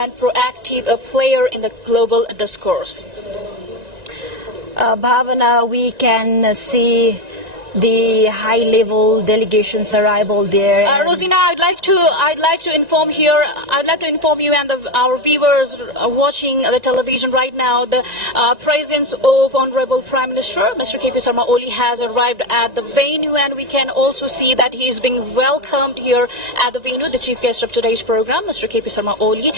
and proactive player in the global discourse. Bhavana, we can see the high-level delegations arrival there. Rosina, I'd like to inform you and our viewers watching the television right now. The presence of Honorable Prime Minister, Mr. KP Sharma Oli, has arrived at the venue, and we can also see that he is being welcomed here at the venue. The chief guest of today's program, Mr. KP Sharma Oli,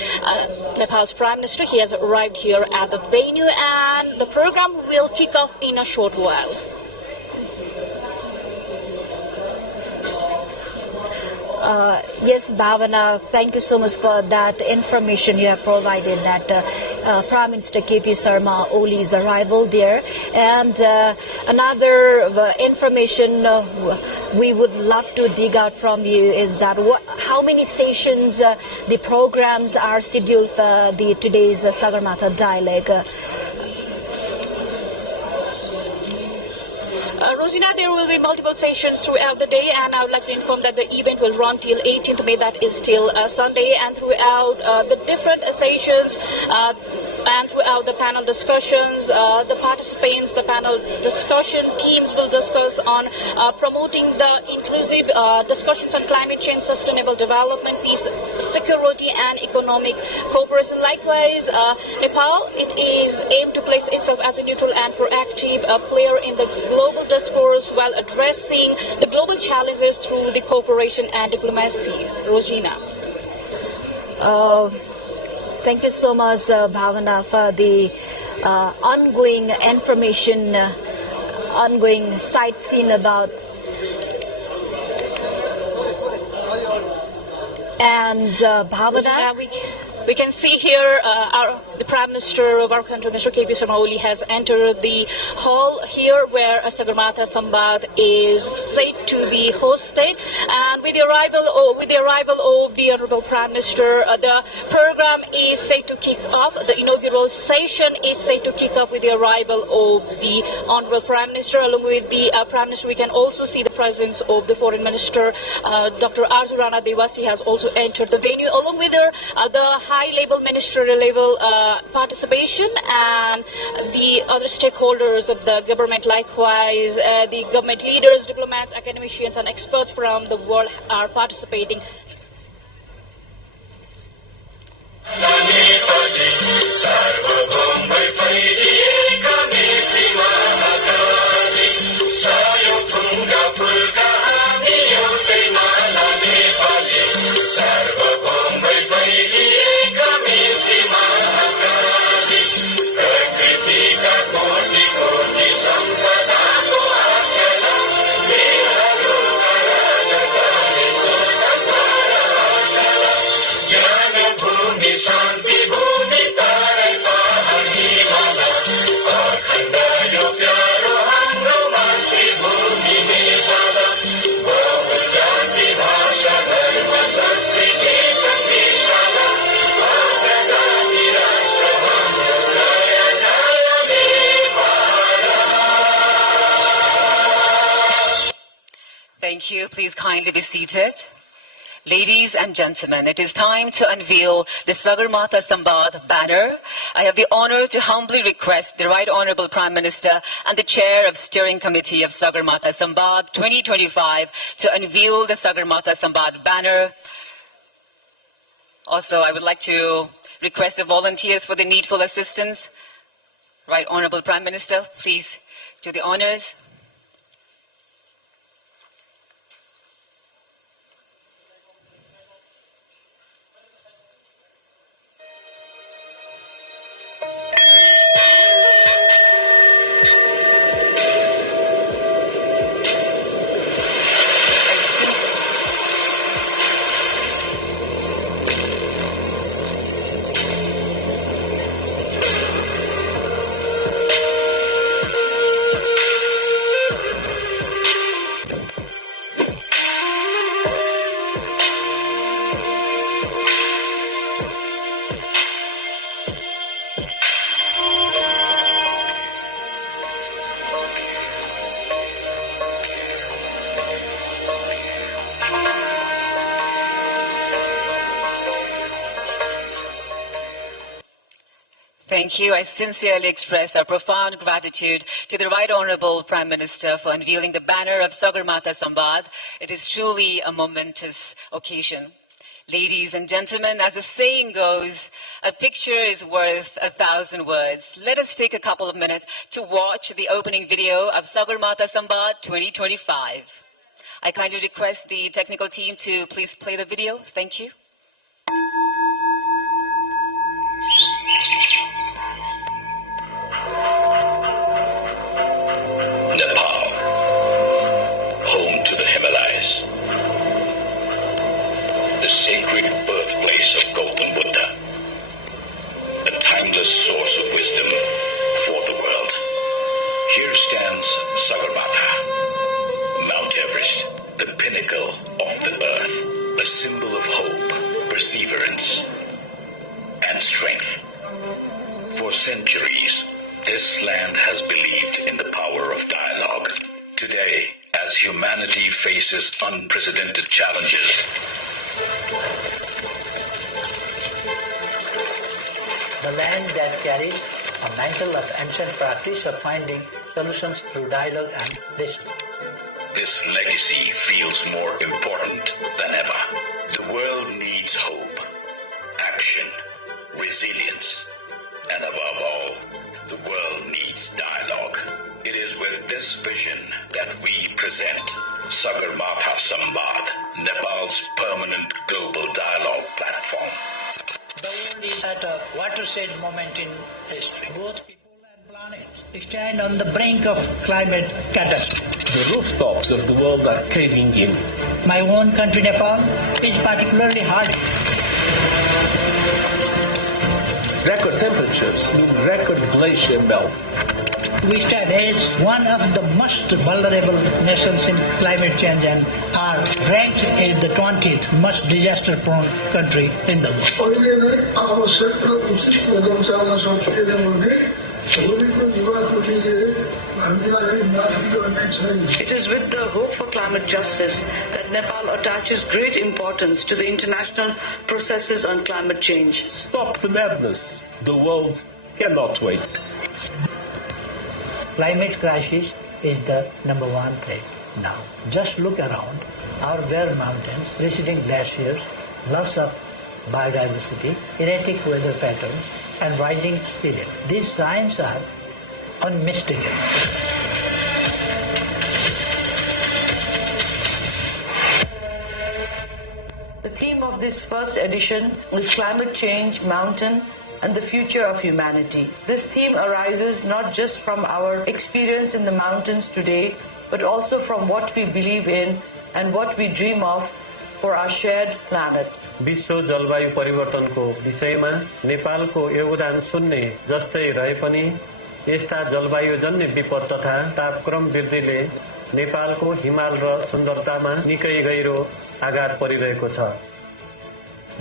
Nepal's Prime Minister, he has arrived here at the venue, and the program will kick off in a short while. Yes, Bhavana, thank you so much for that information you have provided, that Prime Minister KP Sharma Oli's arrival there. And another information we would love to dig out from you is that how many sessions the programs are scheduled for today's Sagarmatha dialogue. Rosina, there will be multiple sessions throughout the day, and I would like to inform that the event will run till 18th May, that is till Sunday, and throughout the different sessions and throughout the panel discussions, the participants, the panel discussion teams will discuss on promoting the inclusive discussions on climate change, sustainable development, peace, security, and economic cooperation. Likewise, Nepal, it is aimed to place itself as a neutral and proactive player in the global discourse while addressing the global challenges through the cooperation and diplomacy. Rosina. Thank you so much, Bhavana, for the ongoing information, ongoing sightseeing about. And Bhavana, we can see here the Prime Minister of our country, Mr. KP Sharma Oli, has entered the hall here where Sagarmatha Sambaad is said to be hosted. And with the arrival of the Honorable Prime Minister, the program is set to kick off. The inaugural session is set to kick off with the arrival of the Honorable Prime Minister. Along with the Prime Minister, we can also see the presence of the Foreign Minister, Dr. Arzu Rana Devasi, has also entered the venue, along with her, the high-level ministerial level participation and the other stakeholders of the government. Likewise, the government leaders, diplomats, academicians, and experts from the world are participating. Thank you. Please kindly be seated. Ladies and gentlemen, it is time to unveil the Sagarmatha Sambaad banner. I have the honor to humbly request the Right Honorable Prime Minister and the Chair of Steering Committee of Sagarmatha Sambaad 2025 to unveil the Sagarmatha Sambaad banner. Also, I would like to request the volunteers for the needful assistance. Right Honorable Prime Minister, please do the honors. Thank you. I sincerely express our profound gratitude to the Right Honorable Prime Minister for unveiling the banner of Sagarmatha Sambaad. It is truly a momentous occasion. Ladies and gentlemen, as the saying goes, a picture is worth 1,000 words. Let us take a couple of minutes to watch the opening video of Sagarmatha Sambaad 2025. I kindly request the technical team to please play the video. Thank you. Nepal, home to the Himalayas, the sacred birthplace of Gautam Buddha, a timeless source of wisdom for the world. Here stands Sagarmatha, Mount Everest, the pinnacle of the earth, a symbol of hope, perseverance, and strength. For centuries, this land has believed in the power of dialogue. Today, as humanity faces unprecedented challenges, the land that carries a mantle of ancient practice of finding solutions through dialogue and listening. this legacy feels more important than ever. The world needs hope, action, resilience, and above all, the world needs dialogue. It is with this vision that we present Sagarmatha Sambaad, Nepal's permanent global dialogue platform. The world is at a watershed moment in history. Both people and planet stand on the brink of climate catastrophe. The rooftops of the world are caving in. My own country, Nepal, is particularly hard. Record temperatures do record glacier melt. We stand as one of the most vulnerable nations in climate change and are ranked as the 20th most disaster-prone country in the world. अहिले नै आवश्यक र उचित कदम चाल्न सकिएन भने भोलिको युवा पिँढीले हामीलाई माथि गर्ने छैन। It is with the hope for climate justice that Nepal attaches great importance to the international processes on climate change. Stop the madness. The world cannot wait. Climate crisis is the number one threat now. Just look around. Our bare mountains, receding glaciers, loss of biodiversity, erratic weather patterns, and rising sea level. These signs are unmistakable. The theme of this first edition is climate change, mountain, and the future of humanity. This theme arises not just from our experience in the mountains today, but also from what we believe in and what we dream of for our shared planet. विश्व जलवायु परिवर्तनको विषयमा नेपालको योगदान शून्य जस्तै रहे पनि यस्ता जलवायुजन्य विपद तथा तापक्रम वृद्धिले नेपालको हिमाल र सुन्दरतामा निकै गहिरो आघात परिरहेको छ।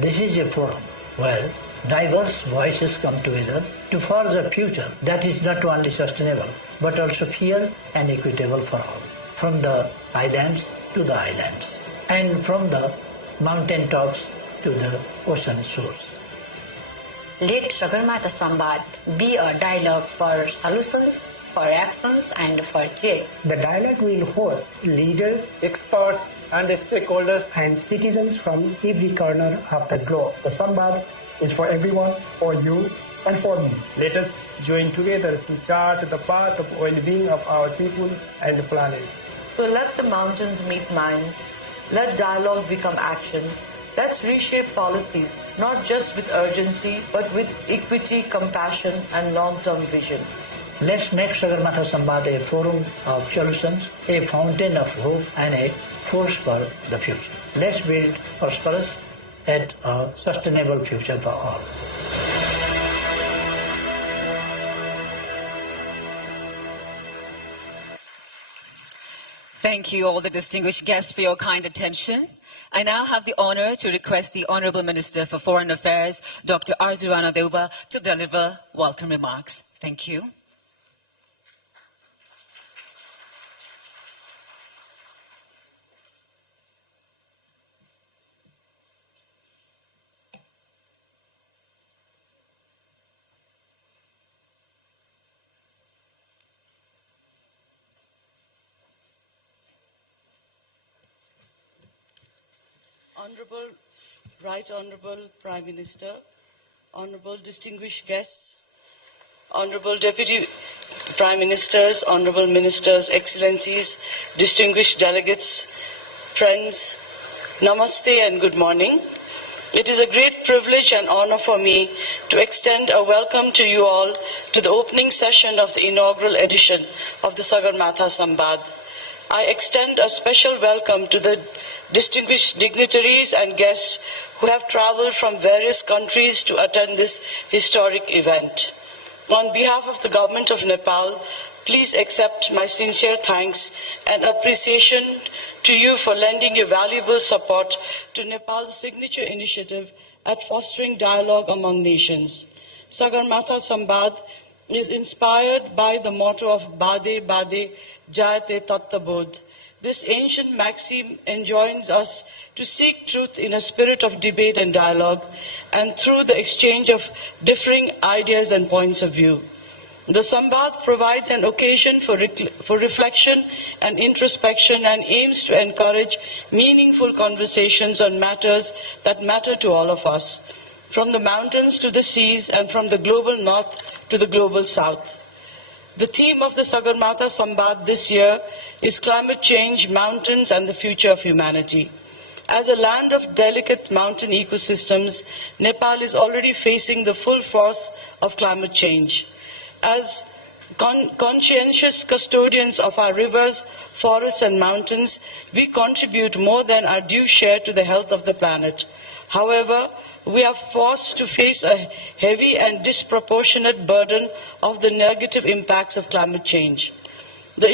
This is a forum where diverse voices come together to forge a future that is not only sustainable but also fair and equitable for all, from the highlands to the islands, and from the mountain tops to the ocean shores. Let Sagarmatha Sambaad be a dialogue for solutions, for actions, and for change. The dialogue will host leaders, experts, and stakeholders and citizens from every corner of the globe. The Sambaad is for everyone, for you, and for me. Let us join together to chart the path of well-being of our people and the planet. So let the mountains meet minds. Let dialogue become action. Let's reshape policies, not just with urgency, but with equity, compassion, and long-term vision. Let's make Sagarmatha Sambaad a forum of solutions, a fountain of hope, and a force for the future. Let's build prosperous and a sustainable future for all. Thank you, all the distinguished guests, for your kind attention. I now have the honor to request the Honorable Minister for Foreign Affairs, Dr. Arzurana Deuba, to deliver welcome remarks. Thank you. Honorable, Right Honorable Prime Minister, Honorable distinguished guests, Honorable Deputy Prime Ministers, Honorable Ministers, Excellencies, distinguished delegates, friends, Namaste and good morning. It is a great privilege and honor for me to extend a welcome to you all to the opening session of the inaugural edition of the Sagarmatha Sambaad. I extend a special welcome to the distinguished dignitaries and guests who have traveled from various countries to attend this historic event. On behalf of the Government of Nepal, please accept my sincere thanks and appreciation to you for lending your valuable support to Nepal's signature initiative at fostering dialogue among nations. Sagarmatha Sambaad is inspired by the motto of Bade Bade Jayate Tattabodh. This ancient maxim enjoins us to seek truth in a spirit of debate and dialogue, and through the exchange of differing ideas and points of view. The Sambaad provides an occasion for reflection and introspection and aims to encourage meaningful conversations on matters that matter to all of us, from the mountains to the seas and from the global north to the global south. The theme of the Sagarmatha Sambaad this year is climate change, mountains, and the future of humanity. As a land of delicate mountain ecosystems, Nepal is already facing the full force of climate change. As conscientious custodians of our rivers, forests, and mountains, we contribute more than our due share to the health of the planet. However, we are forced to face a heavy and disproportionate burden of the negative impacts of climate change. The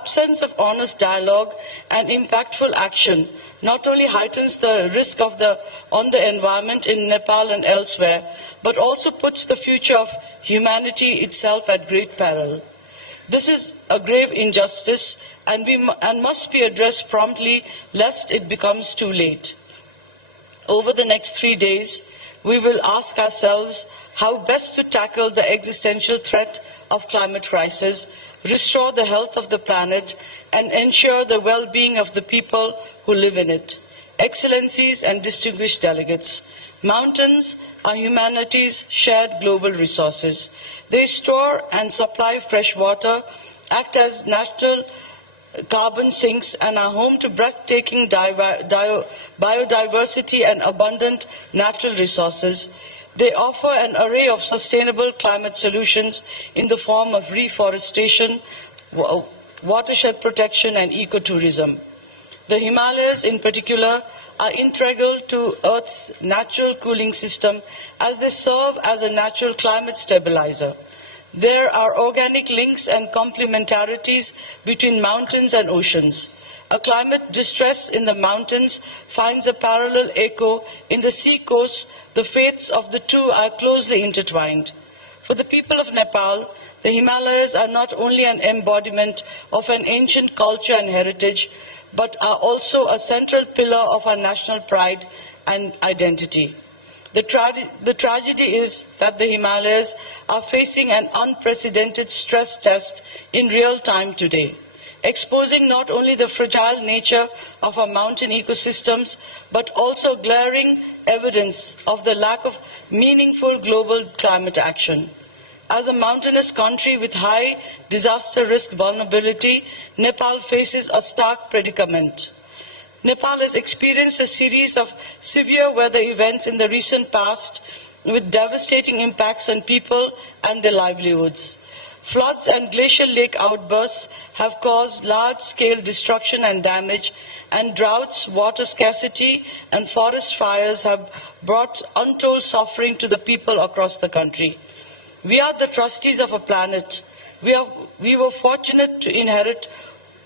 absence of honest dialogue and impactful action not only heightens the risk on the environment in Nepal and elsewhere, but also puts the future of humanity itself at great peril. This is a grave injustice and must be addressed promptly, lest it becomes too late. Over the next 3 days, we will ask ourselves how best to tackle the existential threat of climate crisis, restore the health of the planet, and ensure the well-being of the people who live in it. Excellencies and distinguished delegates, mountains are humanity's shared global resources. They store and supply fresh water, act as natural carbon sinks, and are home to breathtaking biodiversity and abundant natural resources. They offer an array of sustainable climate solutions in the form of reforestation, watershed protection, and ecotourism. The Himalayas in particular are integral to Earth's natural cooling system as they serve as a natural climate stabilizer. There are organic links and complementarities between mountains and oceans. A climate distress in the mountains finds a parallel echo in the sea coast. The fates of the two are closely intertwined. For the people of Nepal, the Himalayas are not only an embodiment of an ancient culture and heritage, but are also a central pillar of our national pride and identity. The tragedy is that the Himalayas are facing an unprecedented stress test in real time today, exposing not only the fragile nature of our mountain ecosystems, but also glaring evidence of the lack of meaningful global climate action. As a mountainous country with high disaster risk vulnerability, Nepal faces a stark predicament. Nepal has experienced a series of severe weather events in the recent past with devastating impacts on people and their livelihoods. Floods and glacial lake outbursts have caused large-scale destruction and damage, and droughts, water scarcity, and forest fires have brought untold suffering to the people across the country. We are the trustees of a planet. We were fortunate to inherit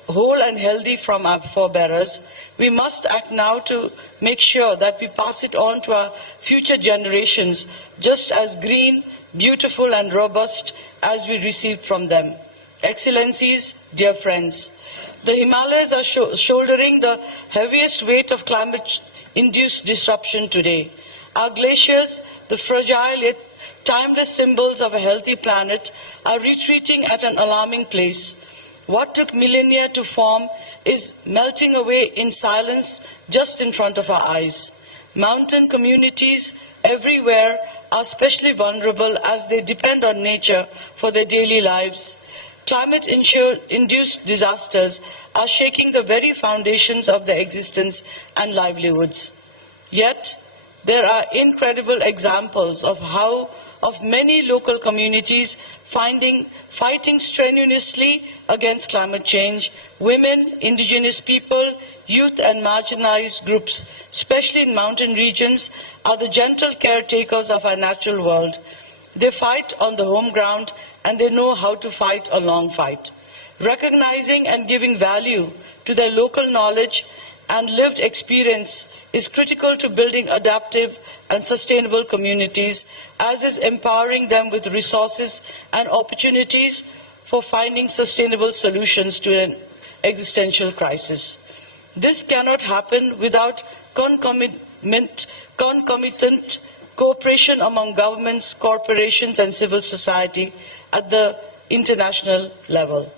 whole and healthy from our forebearers. We must act now to make sure that we pass it on to our future generations, just as green, beautiful, and robust as we received from them. Excellencies, dear friends, the Himalayas are shouldering the heaviest weight of climate-induced disruption today. Our glaciers, the fragile yet timeless symbols of a healthy planet, are retreating at an alarming pace. What took millennia to form is melting away in silence just in front of our eyes. Mountain communities everywhere are especially vulnerable as they depend on nature for their daily lives. Climate-induced disasters are shaking the very foundations of their existence and livelihoods. Yet, there are incredible examples of many local communities fighting strenuously against climate change. Women, indigenous people, youth and marginalized groups, especially in mountain regions, are the gentle caretakers of our natural world. They fight on the home ground and they know how to fight a long fight. Recognizing and giving value to their local knowledge and lived experience is critical to building adaptive and sustainable communities, as is empowering them with resources and opportunities for finding sustainable solutions to an existential crisis. This cannot happen without concomitant cooperation among governments, corporations, and civil society at the international level.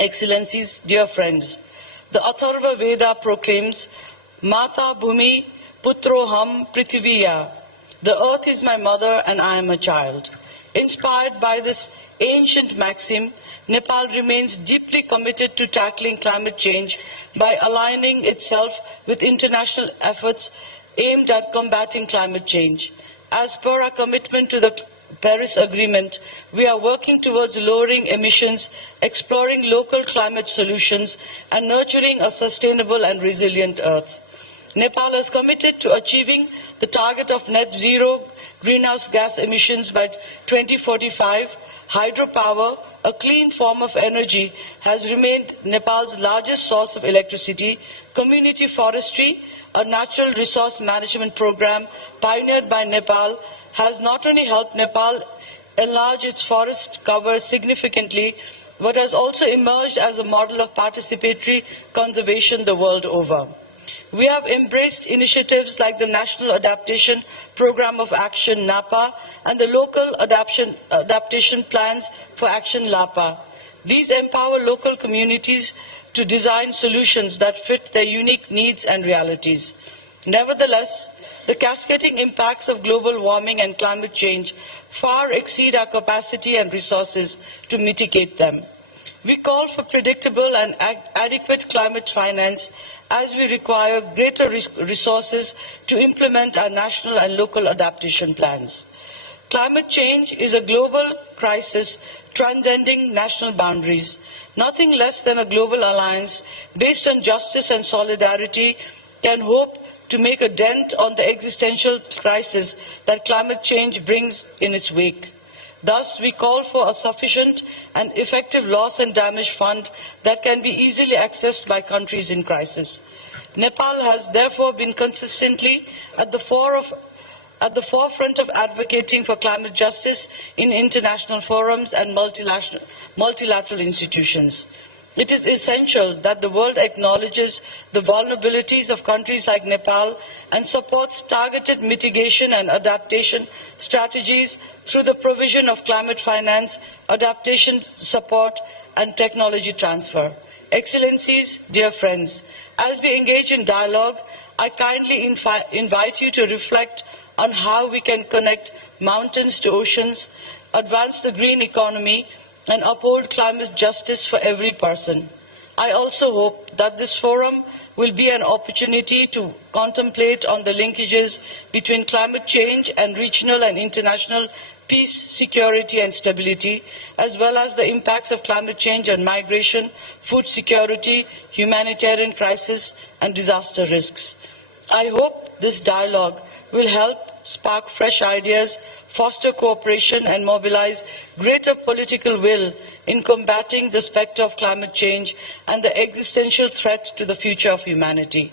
Excellencies, dear friends, the Atharva Veda proclaims, Mata Bhumi Putro Ham Prithviya. The earth is my mother and I am a child. Inspired by this ancient maxim, Nepal remains deeply committed to tackling climate change by aligning itself with international efforts aimed at combating climate change. As per our commitment to the Paris Agreement, we are working towards lowering emissions, exploring local climate solutions, and nurturing a sustainable and resilient earth. Nepal is committed to achieving the target of net zero greenhouse gas emissions by 2045. Hydropower, a clean form of energy, has remained Nepal's largest source of electricity. Community forestry, a natural resource management program pioneered by Nepal, has not only helped Nepal enlarge its forest cover significantly, but has also emerged as a model of participatory conservation the world over. We have embraced initiatives like the National Adaptation Program of Action, NAPA, and the Local Adaptation Plans for Action, LAPA. These empower local communities to design solutions that fit their unique needs and realities. Nevertheless, the cascading impacts of global warming and climate change far exceed our capacity and resources to mitigate them. We call for predictable and adequate climate finance as we require greater resources to implement our national and local adaptation plans. Climate change is a global crisis transcending national boundaries. Nothing less than a global alliance based on justice and solidarity can hope to make a dent on the existential crisis that climate change brings in its wake. Thus, we call for a sufficient and effective loss and damage fund that can be easily accessed by countries in crisis. Nepal has therefore been consistently at the forefront of advocating for climate justice in international forums and multilateral institutions. It is essential that the world acknowledges the vulnerabilities of countries like Nepal and supports targeted mitigation and adaptation strategies through the provision of climate finance, adaptation support, and technology transfer. Excellencies, dear friends, as we engage in dialogue, I kindly invite you to reflect on how we can connect mountains to oceans, advance the green economy, and uphold climate justice for every person. I also hope that this forum will be an opportunity to contemplate on the linkages between climate change and regional and international peace, security, and stability, as well as the impacts of climate change on migration, food security, humanitarian crisis, and disaster risks. I hope this dialogue will help spark fresh ideas, foster cooperation, and mobilize greater political will in combating the specter of climate change and the existential threat to the future of humanity.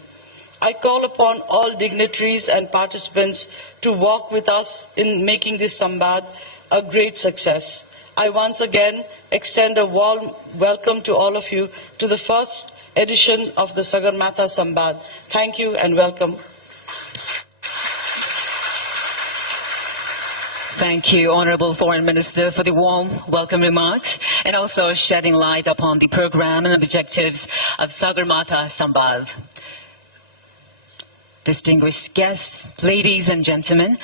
I call upon all dignitaries and participants to walk with us in making this Sambaad a great success. I once again extend a warm welcome to all of you to the first edition of the Sagarmatha Sambaad. Thank you and welcome. Thank you, Honorable Foreign Minister, for the warm welcome remarks. and also shedding light upon the program and objectives of Sagarmatha Sambaad. Distinguished guests, ladies and gentlemen,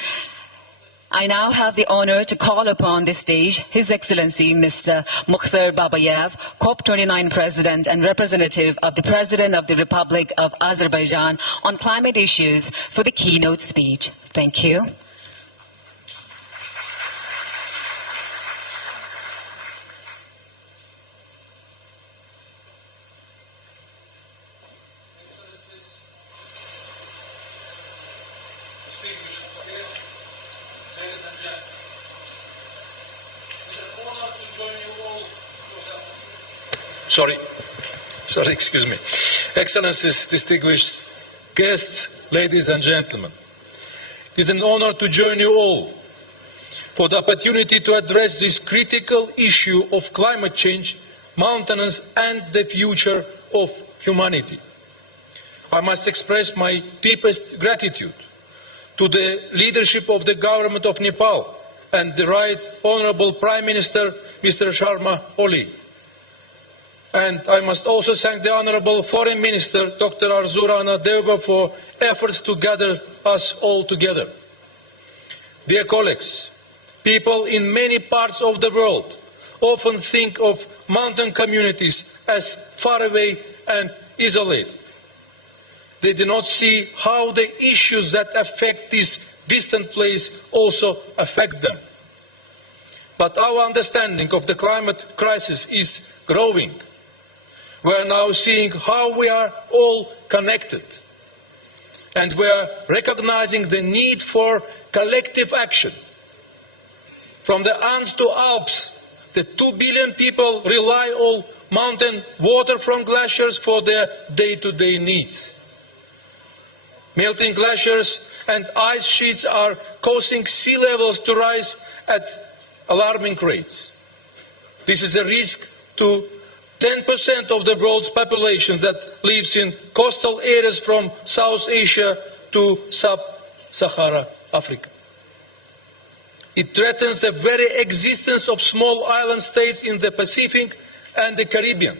I now have the honor to call upon this stage His Excellency Mr. Mukhtar Babayev, COP29 President and representative of the President of the Republic of Azerbaijan on climate issues for the keynote speech. Thank you. Sorry, excuse me. Excellencies, distinguished guests, ladies and gentlemen. It is an honor to join you all for the opportunity to address this critical issue of climate change, maintenance, and the future of humanity. I must express my deepest gratitude to the leadership of the government of Nepal and the Right Honorable Prime Minister, Mr. Sharma Oli. And I must also thank the Honorable Foreign Minister, Dr. Arzurana Deuba, for efforts to gather us all together. Dear colleagues, people in many parts of the world often think of mountain communities as far away and isolated. They do not see how the issues that affect this distant place also affect them. But our understanding of the climate crisis is growing. We are now seeing how we are all connected. And we are recognizing the need for collective action. From the Andes to Alps, the 2 billion people rely on mountain water from glaciers for their day-to-day needs. Melting glaciers and ice sheets are causing sea levels to rise at alarming rates. This is a risk to 10% of the world's population that lives in coastal areas from South Asia to sub-Saharan Africa. It threatens the very existence of small island states in the Pacific and the Caribbean.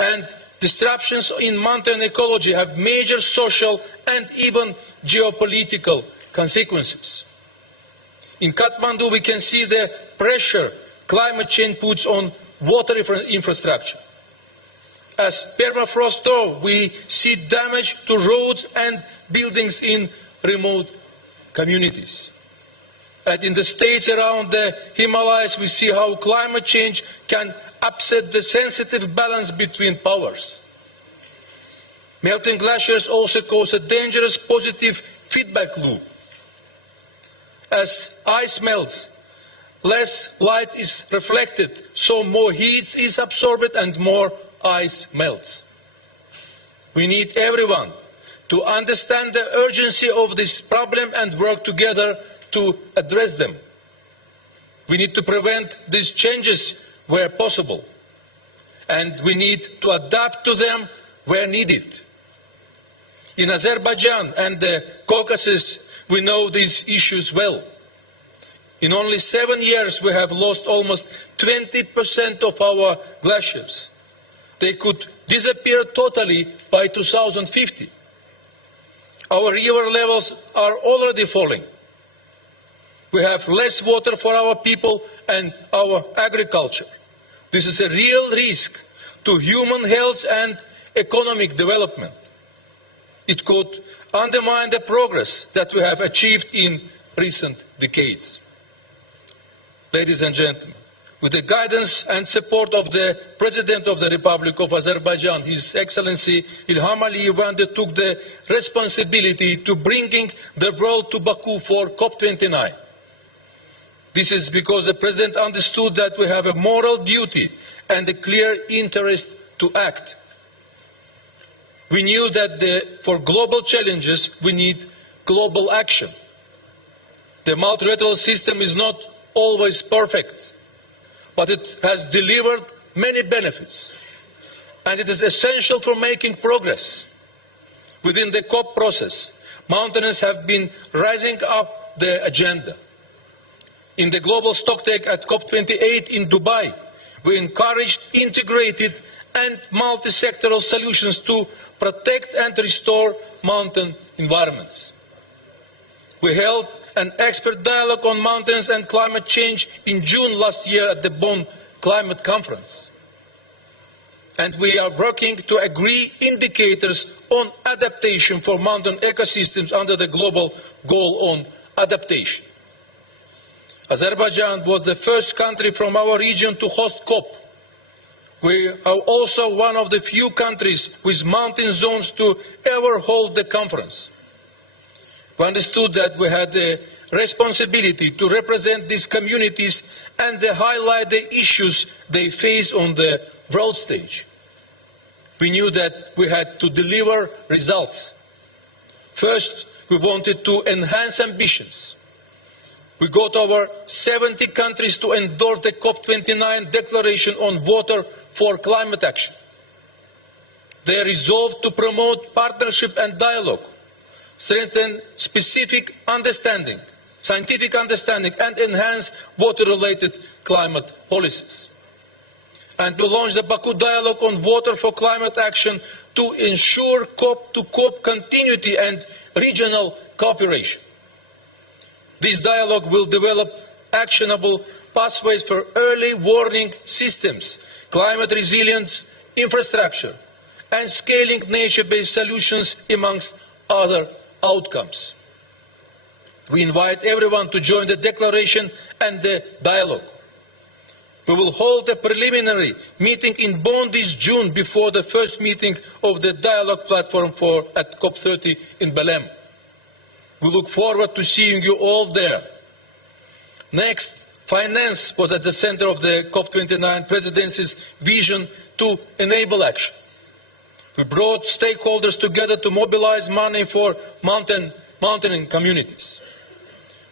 And disruptions in mountain ecology have major social and even geopolitical consequences. In Kathmandu, we can see the pressure climate change puts on water infrastructure. As permafrost thaws, we see damage to roads and buildings in remote communities. And in the states around the Himalayas, we see how climate change can upset the sensitive balance between powers. Melting glaciers also cause a dangerous positive feedback loop. As ice melts, less light is reflected, so more heat is absorbed and more ice melts. We need everyone to understand the urgency of this problem and work together to address them. We need to prevent these changes where possible, and we need to adapt to them where needed. In Azerbaijan and the Caucasus, we know these issues well. In only 7 years, we have lost almost 20% of our glaciers. They could disappear totally by 2050. Our river levels are already falling. We have less water for our people and our agriculture. This is a real risk to human health and economic development. It could undermine the progress that we have achieved in recent decades. Ladies and gentlemen, with the guidance and support of the President of the Republic of Azerbaijan, His Excellency Ilham Aliyev undertook the responsibility to bringing the world to Baku for COP29. This is because the President understood that we have a moral duty and a clear interest to act. We knew that for global challenges, we need global action. The multilateral system is not always perfect, but it has delivered many benefits, and it is essential for making progress. Within the COP process, mountains have been rising up the agenda. In the global stocktake at COP28 in Dubai, we encouraged integrated and multi-sectoral solutions to protect and restore mountain environments. We held an expert dialogue on mountains and climate change in June last year at the Bonn Climate Conference. And we are working to agree indicators on adaptation for mountain ecosystems under the global goal on adaptation. Azerbaijan was the first country from our region to host COP. We are also one of the few countries with mountain zones to ever hold the conference. We understood that we had a responsibility to represent these communities and to highlight the issues they face on the world stage. We knew that we had to deliver results. First, we wanted to enhance ambitions. We got over 70 countries to endorse the COP29 Declaration on Water for Climate Action. They resolved to promote partnership and dialogue, strengthen specific understanding, scientific understanding, and enhance water-related climate policies. And to launch the Baku Dialogue on Water for Climate Action to ensure COP-to-COP continuity and regional cooperation. This dialogue will develop actionable pathways for early warning systems, climate resilience, infrastructure, and scaling nature-based solutions, amongst other outcomes. We invite everyone to join the declaration and the dialogue. We will hold a preliminary meeting in Bonn this June before the first meeting of the dialogue platform at COP30 in Belém. We look forward to seeing you all there. Next, finance was at the center of the COP29 presidency's vision to enable action. We brought stakeholders together to mobilize money for mountain communities.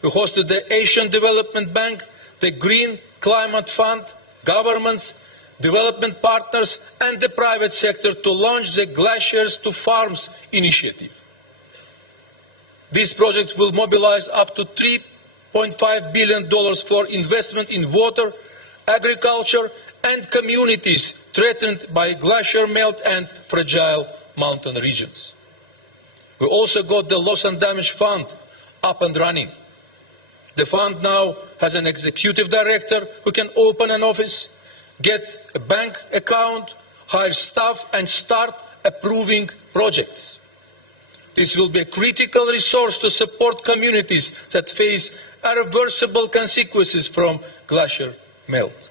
We hosted the Asian Development Bank, the Green Climate Fund, governments, development partners, and the private sector to launch the Glaciers to Farms initiative. These projects will mobilize up to $3.5 billion for investment in water, agriculture, and communities threatened by glacier melt and fragile mountain regions. We also got the Loss and Damage Fund up and running. The fund now has an executive director who can open an office, get a bank account, hire staff, and start approving projects. This will be a critical resource to support communities that face irreversible consequences from glacier melt.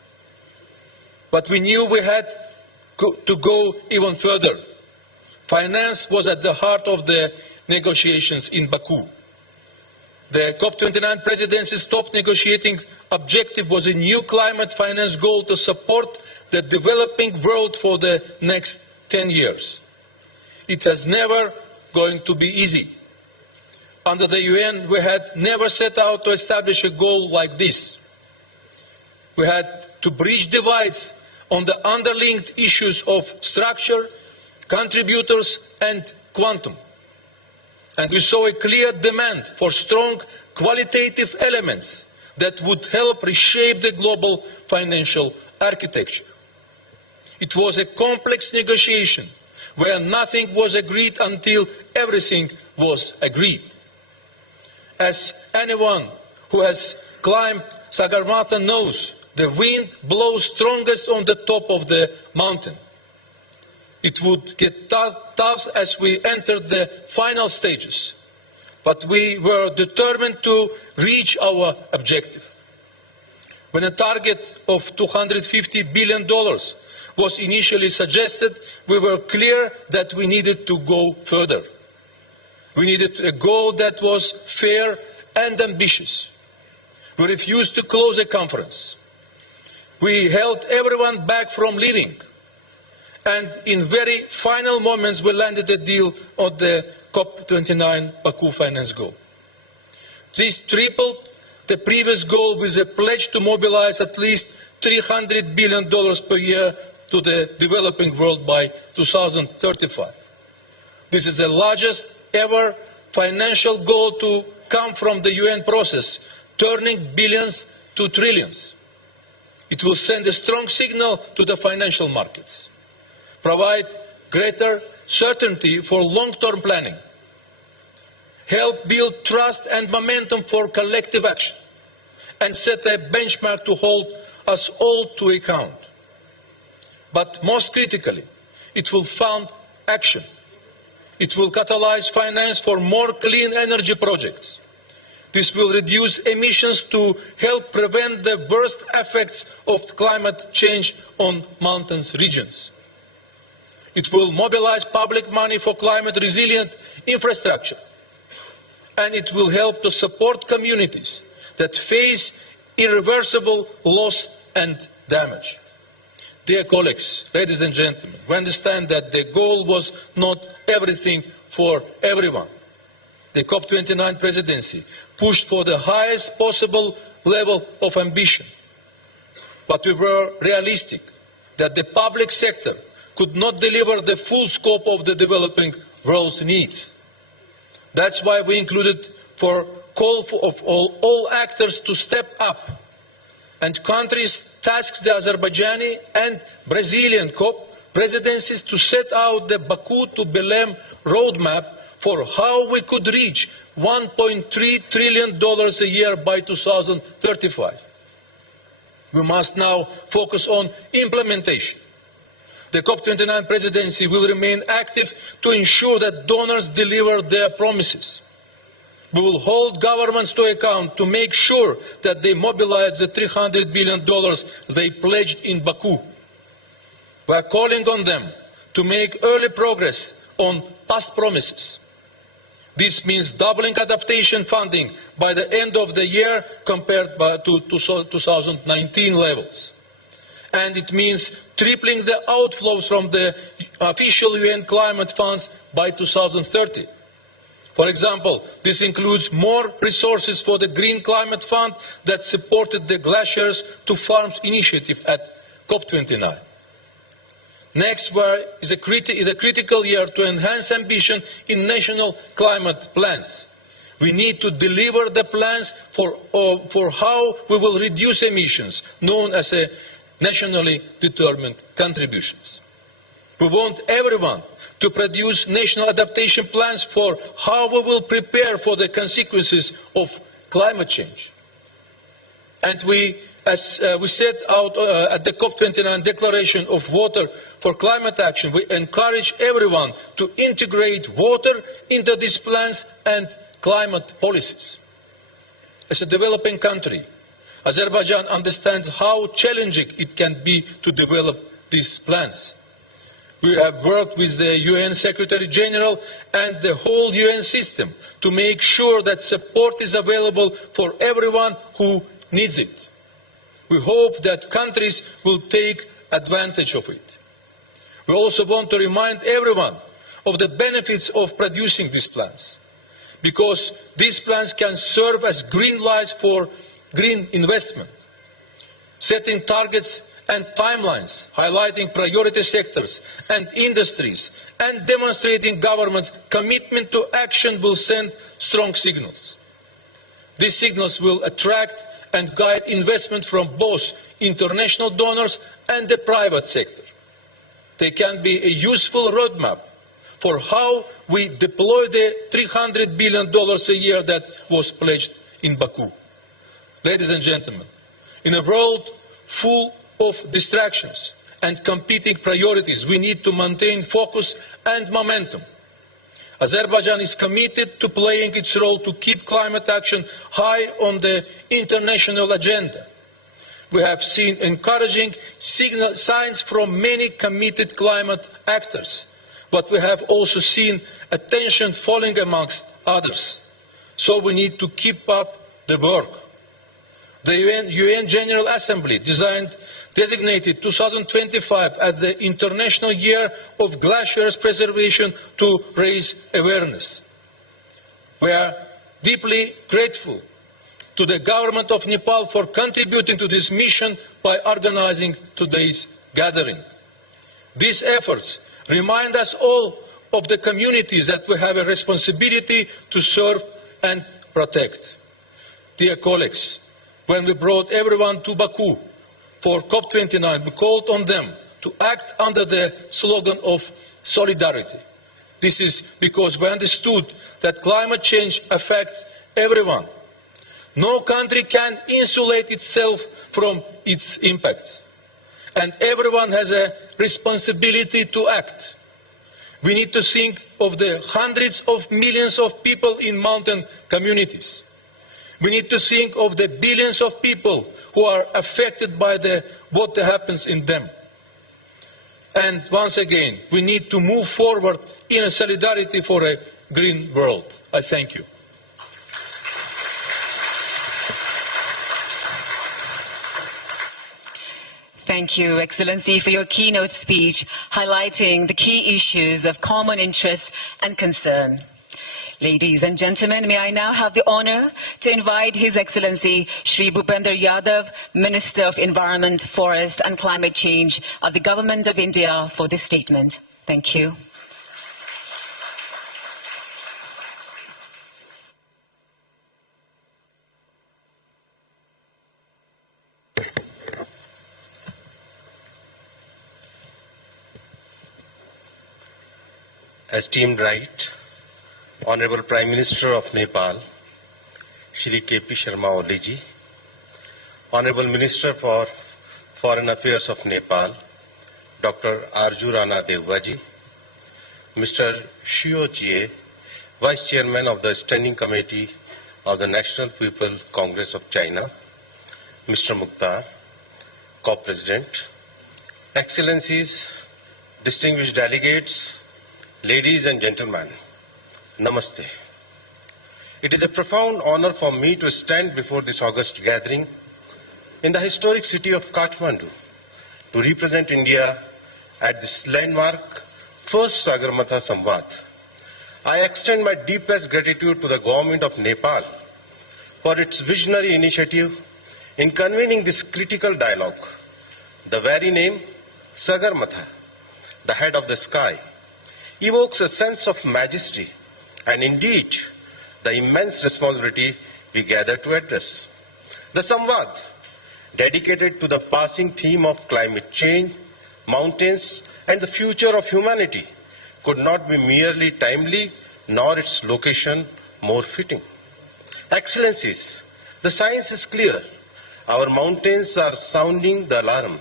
But we knew we had to go even further. Finance was at the heart of the negotiations in Baku. The COP29 presidency's top negotiating objective was a new climate finance goal to support the developing world for the next 10 years. It has never going to be easy. Under the UN, we had never set out to establish a goal like this. We had to bridge divides on the underlinked issues of structure, contributors, and quantum. And we saw a clear demand for strong qualitative elements that would help reshape the global financial architecture. It was a complex negotiation where nothing was agreed until everything was agreed. As anyone who has climbed Sagarmatha knows, the wind blows strongest on the top of the mountain. It would get tough as we entered the final stages, but we were determined to reach our objective. When a target of $250 billion was initially suggested, we were clear that we needed to go further. We needed a goal that was fair and ambitious. We refused to close a conference. We held everyone back from leaving. And in very final moments, we landed a deal on the COP29 Baku finance goal. This tripled the previous goal with a pledge to mobilize at least $300 billion per year to the developing world by 2035. This is the largest ever financial goal to come from the UN process, turning billions 2 trillion. It will send a strong signal to the financial markets, provide greater certainty for long-term planning, help build trust and momentum for collective action, and set a benchmark to hold us all to account. But most critically, it will fund action. It will catalyze finance for more clean energy projects. This will reduce emissions to help prevent the worst effects of climate change on mountainous regions. It will mobilize public money for climate-resilient infrastructure. And it will help to support communities that face irreversible loss and damage. Dear colleagues, ladies and gentlemen, we understand that the goal was not everything for everyone. The COP29 presidency pushed for the highest possible level of ambition. But we were realistic that the public sector could not deliver the full scope of the developing world's needs. That's why we included for call of all actors to step up, and countries tasked the Azerbaijani and Brazilian COP presidencies to set out the Baku to Belém roadmap for how we could reach $1.3 trillion a year by 2035. We must now focus on implementation. The COP29 presidency will remain active to ensure that donors deliver their promises. We will hold governments to account to make sure that they mobilize the $300 billion they pledged in Baku. We are calling on them to make early progress on past promises. This means doubling adaptation funding by the end of the year compared to 2019 levels. And it means tripling the outflows from the official UN climate funds by 2030. For example, this includes more resources for the Green Climate Fund that supported the Glaciers to Farms initiative at COP29. Next is a critical year to enhance ambition in national climate plans. We need to deliver the plans for how we will reduce emissions, known as a nationally determined contributions. We want everyone to produce national adaptation plans for how we will prepare for the consequences of climate change. And as we set out at the COP29 Declaration of Water for Climate Action, we encourage everyone to integrate water into these plans and climate policies. As a developing country, Azerbaijan understands how challenging it can be to develop these plans. We have worked with the UN Secretary General and the whole UN system to make sure that support is available for everyone who needs it. We hope that countries will take advantage of it. We also want to remind everyone of the benefits of producing these plans, because these plans can serve as green lights for green investment, setting targets and timelines, highlighting priority sectors and industries, and demonstrating governments' commitment to action will send strong signals. These signals will attract and guide investment from both international donors and the private sector. They can be a useful roadmap for how we deploy the $300 billion a year that was pledged in Baku. Ladies and gentlemen, in a world full of distractions and competing priorities, we need to maintain focus and momentum. Azerbaijan is committed to playing its role to keep climate action high on the international agenda. We have seen encouraging signs from many committed climate actors, but we have also seen attention falling amongst others. So we need to keep up the work. The UN General Assembly designated 2025 as the International Year of Glaciers Preservation to raise awareness. We are deeply grateful to the government of Nepal for contributing to this mission by organizing today's gathering. These efforts remind us all of the communities that we have a responsibility to serve and protect. Dear colleagues, when we brought everyone to Baku for COP29, we called on them to act under the slogan of solidarity. This is because we understood that climate change affects everyone. No country can insulate itself from its impacts, and everyone has a responsibility to act. We need to think of the hundreds of millions of people in mountain communities. We need to think of the billions of people who are affected by what happens in them. And once again, we need to move forward in a solidarity for a green world. I thank you. Thank you, Excellency, for your keynote speech highlighting the key issues of common interest and concern. Ladies and gentlemen, may I now have the honor to invite His Excellency Shri Bhupender Yadav, Minister of Environment, Forest and Climate Change of the Government of India, for this statement. Thank you. Esteemed Right, Honorable Prime Minister of Nepal, Shri K.P. Sharma Oli ji, Honorable Minister for Foreign Affairs of Nepal, Dr. Arju Rana Devva ji, Mr. Shio Chie, Vice Chairman of the Standing Committee of the National People Congress of China, Mr. Mukhtar, Co-President, Excellencies, distinguished delegates, ladies and gentlemen, Namaste. It is a profound honor for me to stand before this august gathering in the historic city of Kathmandu to represent India at this landmark first Sagarmatha Sambaad. I extend my deepest gratitude to the government of Nepal for its visionary initiative in convening this critical dialogue. The very name, Sagarmatha, the head of the sky, evokes a sense of majesty and indeed the immense responsibility we gather to address. The Samvad, dedicated to the passing theme of climate change, mountains and the future of humanity, could not be merely timely nor its location more fitting. Excellencies, the science is clear. Our mountains are sounding the alarm.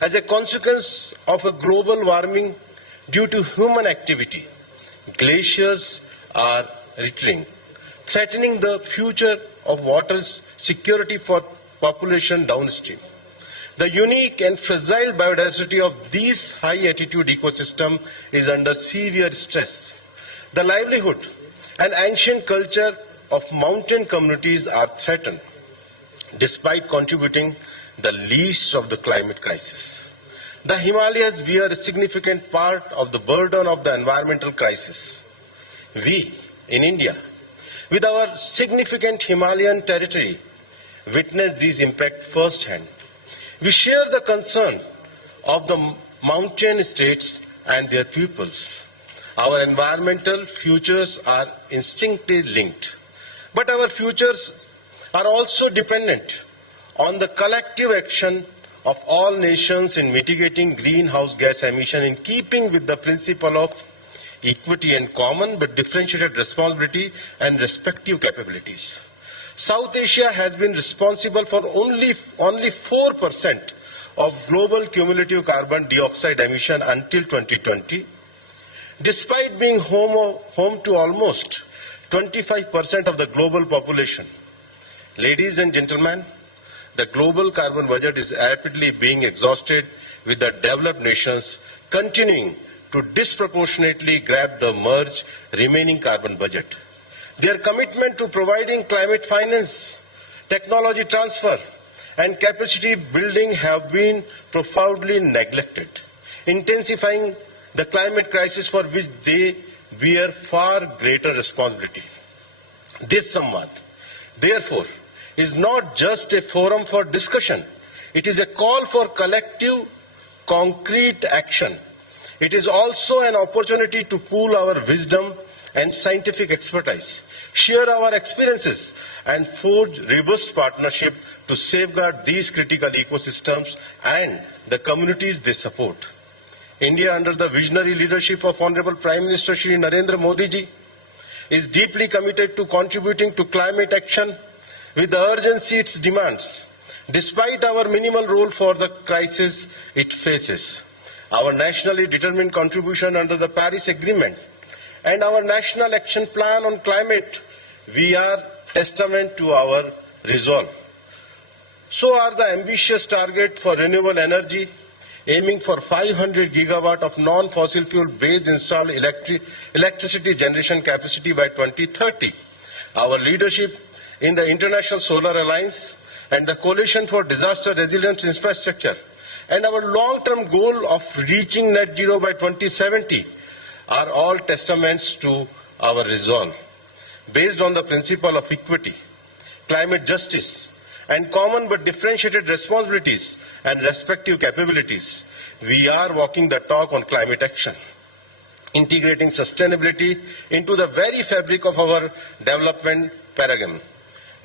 As a consequence of a global warming due to human activity, glaciers are retreating, threatening the future of water security for population downstream. The unique and fragile biodiversity of these high-altitude ecosystem is under severe stress. The livelihood and ancient culture of mountain communities are threatened, despite contributing the least of the climate crisis. The Himalayas bear a significant part of the burden of the environmental crisis. We, in India, with our significant Himalayan territory, witness these impacts firsthand. We share the concern of the mountain states and their peoples. Our environmental futures are instinctively linked, but our futures are also dependent on the collective action of all nations in mitigating greenhouse gas emission in keeping with the principle of equity and common but differentiated responsibility and respective capabilities. South Asia has been responsible for only 4% of global cumulative carbon dioxide emission until 2020, despite being home to almost 25% of the global population. Ladies and gentlemen, the global carbon budget is rapidly being exhausted, with the developed nations continuing to disproportionately grab the merged remaining carbon budget. Their commitment to providing climate finance, technology transfer, and capacity building have been profoundly neglected, intensifying the climate crisis for which they bear far greater responsibility. This Samvad, therefore, is not just a forum for discussion. It is a call for collective, concrete action. It is also an opportunity to pool our wisdom and scientific expertise, share our experiences, and forge robust partnership to safeguard these critical ecosystems and the communities they support. India, under the visionary leadership of Honorable Prime Minister Shri Narendra Modi ji, is deeply committed to contributing to climate action with the urgency it demands. Despite our minimal role for the crisis it faces, our nationally determined contribution under the Paris Agreement and our National Action Plan on Climate, we are testament to our resolve. So are the ambitious target for renewable energy, aiming for 500 gigawatt of non-fossil fuel-based installed electricity generation capacity by 2030. Our leadership in the International Solar Alliance and the Coalition for Disaster Resilient Infrastructure and our long-term goal of reaching net zero by 2070 are all testaments to our resolve. Based on the principle of equity, climate justice, and common but differentiated responsibilities and respective capabilities, we are walking the talk on climate action, integrating sustainability into the very fabric of our development paradigm,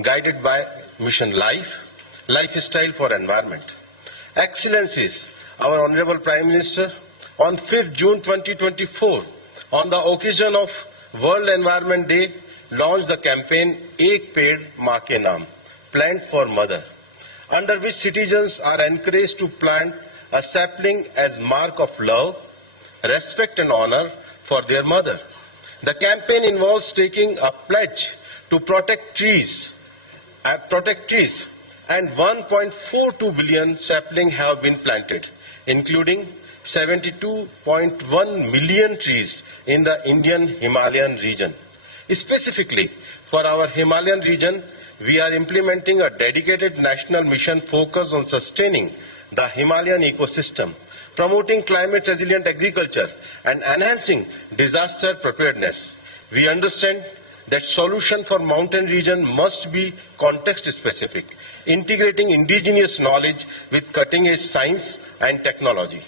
guided by Mission Life, Lifestyle for Environment. Excellencies, our Honorable Prime Minister, on 5th June 2024, on the occasion of World Environment Day, launched the campaign Ek Ped Maa Ke Naam, Plant for Mother, under which citizens are encouraged to plant a sapling as mark of love, respect and honor for their mother. The campaign involves taking a pledge to protect trees, and 1.42 billion saplings have been planted, including 72.1 million trees in the Indian Himalayan region. Specifically, for our Himalayan region, we are implementing a dedicated national mission focused on sustaining the Himalayan ecosystem, promoting climate-resilient agriculture, and enhancing disaster preparedness. We understand that solution for mountain region must be context-specific, integrating indigenous knowledge with cutting-edge science and technology.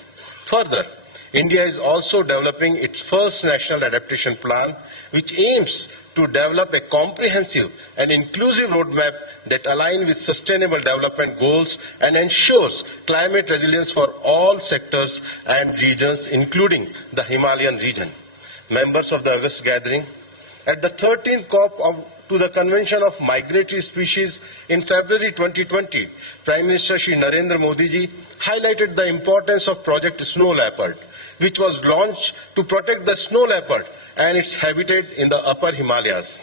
Further, India is also developing its first national adaptation plan, which aims to develop a comprehensive and inclusive roadmap that aligns with sustainable development goals and ensures climate resilience for all sectors and regions, including the Himalayan region. Members of the August gathering, at the 13th COP to the Convention of Migratory Species in February 2020, Prime Minister Shri Narendra Modi ji highlighted the importance of Project Snow Leopard, which was launched to protect the snow leopard and its habitat in the upper Himalayas.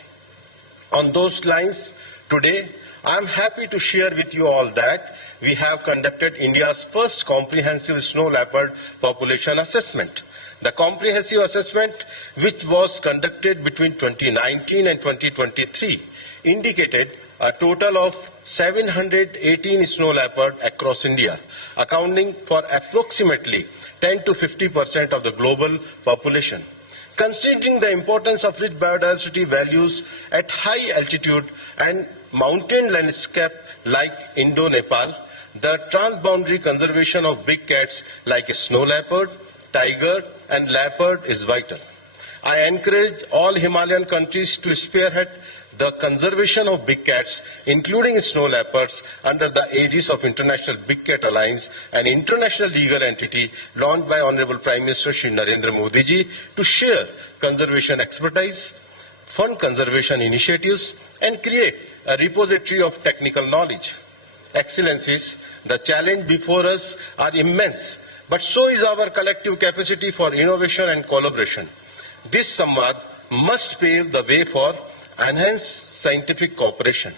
On those lines, today, I am happy to share with you all that we have conducted India's first comprehensive snow leopard population assessment. The comprehensive assessment, which was conducted between 2019 and 2023, indicated a total of 718 snow leopards across India, accounting for approximately 10 to 50% of the global population. Considering the importance of rich biodiversity values at high altitude and mountain landscape like Indo-Nepal, the transboundary conservation of big cats like snow leopard, tiger and leopard is vital. I encourage all Himalayan countries to spearhead the conservation of big cats, including snow leopards, under the aegis of International Big Cat Alliance, an international legal entity launched by Honorable Prime Minister Shri Narendra Modi ji to share conservation expertise, fund conservation initiatives, and create a repository of technical knowledge. Excellencies, the challenge before us are immense, but so is our collective capacity for innovation and collaboration. This Sambaad must pave the way for enhanced scientific cooperation,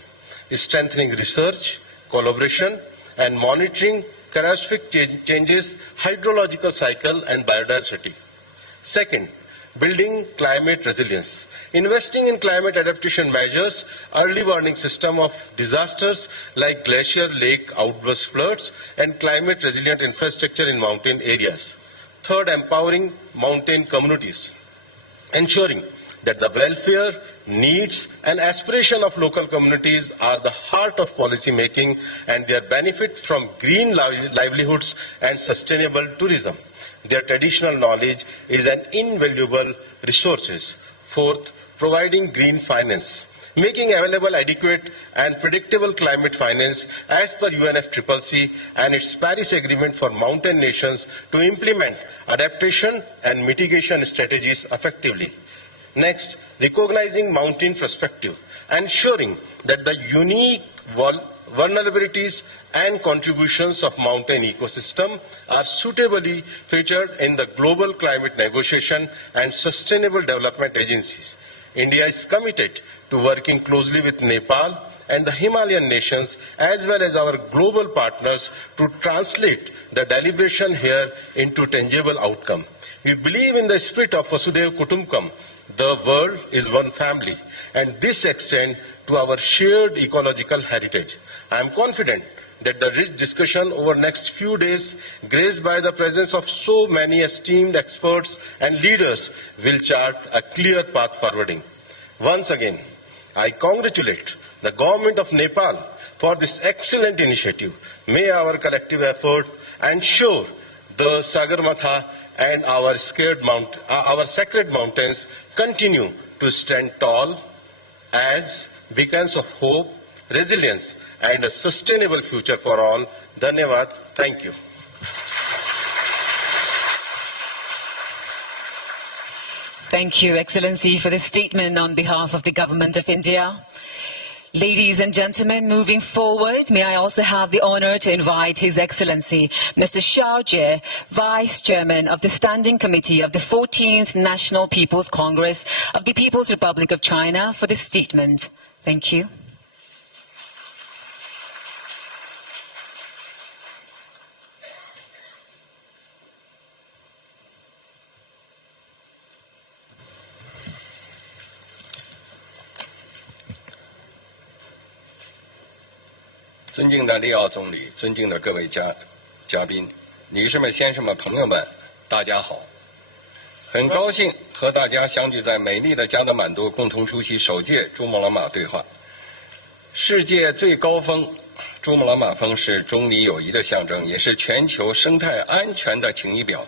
strengthening research, collaboration, and monitoring catastrophic changes, hydrological cycle, and biodiversity. Second, building climate resilience. Investing in climate adaptation measures, early warning system of disasters like glacier, lake, outburst floods, and climate resilient infrastructure in mountain areas. Third, empowering mountain communities, ensuring that the welfare, needs, and aspiration of local communities are the heart of policy making and their benefit from green livelihoods and sustainable tourism. Their traditional knowledge is an invaluable resource. Fourth, providing green finance, making available adequate and predictable climate finance as per UNFCCC and its Paris Agreement for mountain nations to implement adaptation and mitigation strategies effectively. Next, recognizing mountain perspective, ensuring that the unique vulnerabilities and contributions of mountain ecosystem are suitably featured in the global climate negotiation and sustainable development agencies. India is committed to working closely with Nepal and the Himalayan nations as well as our global partners to translate the deliberation here into tangible outcome. We believe in the spirit of Vasudhaiva Kutumbakam. The world is one family, and this extends to our shared ecological heritage. I am confident that the rich discussion over the next few days, graced by the presence of so many esteemed experts and leaders, will chart a clear path forwarding. Once again, I congratulate the government of Nepal for this excellent initiative. May our collective effort ensure the Sagarmatha and our sacred mountains continue to stand tall as beacons of hope, resilience, and a sustainable future for all. Dhanyavad. Thank you. Thank you, Excellency, for this statement on behalf of the Government of India. Ladies and gentlemen, moving forward, may I also have the honor to invite His Excellency, Mr. Xiao Jie, Vice Chairman of the Standing Committee of the 14th National People's Congress of the People's Republic of China for this statement. Thank you.尊敬的李奥总理，尊敬的各位嘉宾，女士们、先生们、朋友们，大家好！很高兴和大家相聚在美丽的加德满都，共同出席首届珠穆朗玛对话。世界最高峰珠穆朗玛峰是中尼友谊的象征，也是全球生态安全的晴雨表。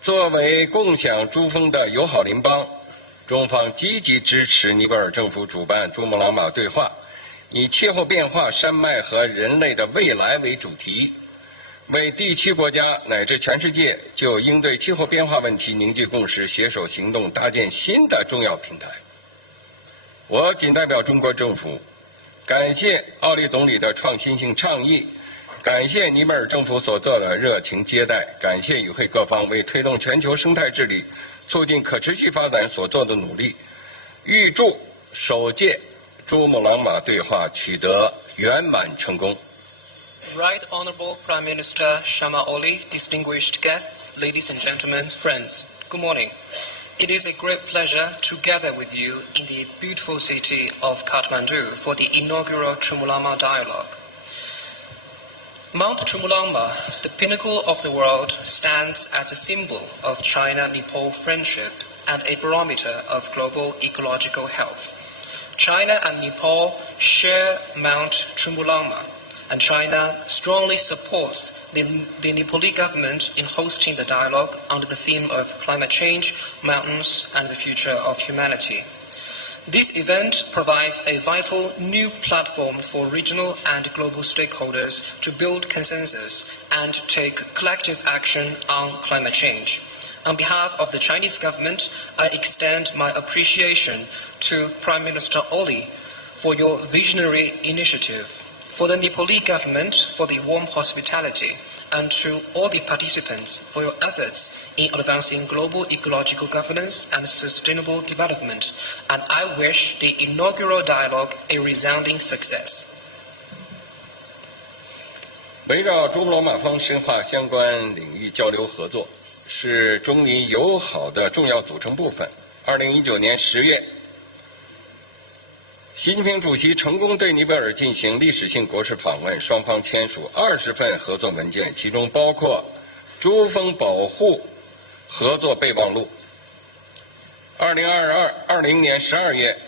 作为共享珠峰的友好邻邦，中方积极支持尼泊尔政府主办珠穆朗玛对话。以气候变化、山脉和人类的未来为主题，为地区国家乃至全世界就应对气候变化问题凝聚共识、携手行动，搭建新的重要平台。我仅代表中国政府，感谢奥利总理的创新性倡议，感谢尼泊尔政府所做的热情接待，感谢与会各方为推动全球生态治理、促进可持续发展所做的努力，预祝首届珠穆朗玛对话取得圆满成功。Right Honorable Prime Minister Sharma Oli, distinguished guests, ladies and gentlemen, friends, good morning. It is a great pleasure to gather with you in the beautiful city of Kathmandu for the inaugural Chumulangma Dialogue. Mount Chumulangma, the pinnacle of the world, stands as a symbol of China-Nepal friendship and a barometer of global ecological health. China and Nepal share Mount Chumulangma, and China strongly supports the Nepali government in hosting the dialogue under the theme of climate change, mountains, and the future of humanity. This event provides a vital new platform for regional and global stakeholders to build consensus and take collective action on climate change. On behalf of the Chinese government, I extend my appreciation to Prime Minister Oli for your visionary initiative, for the Nepali government for the warm hospitality, and to all the participants for your efforts in advancing global ecological governance and sustainable development. And I wish the inaugural dialogue a resounding success. 围绕珠穆朗玛峰深化相关领域交流合作，是中尼友好的重要组成部分。2019年10月，习近平主席成功对尼泊尔进行历史性国事访问，双方签署20份合作文件，其中包括珠峰保护合作备忘录。2020年12月，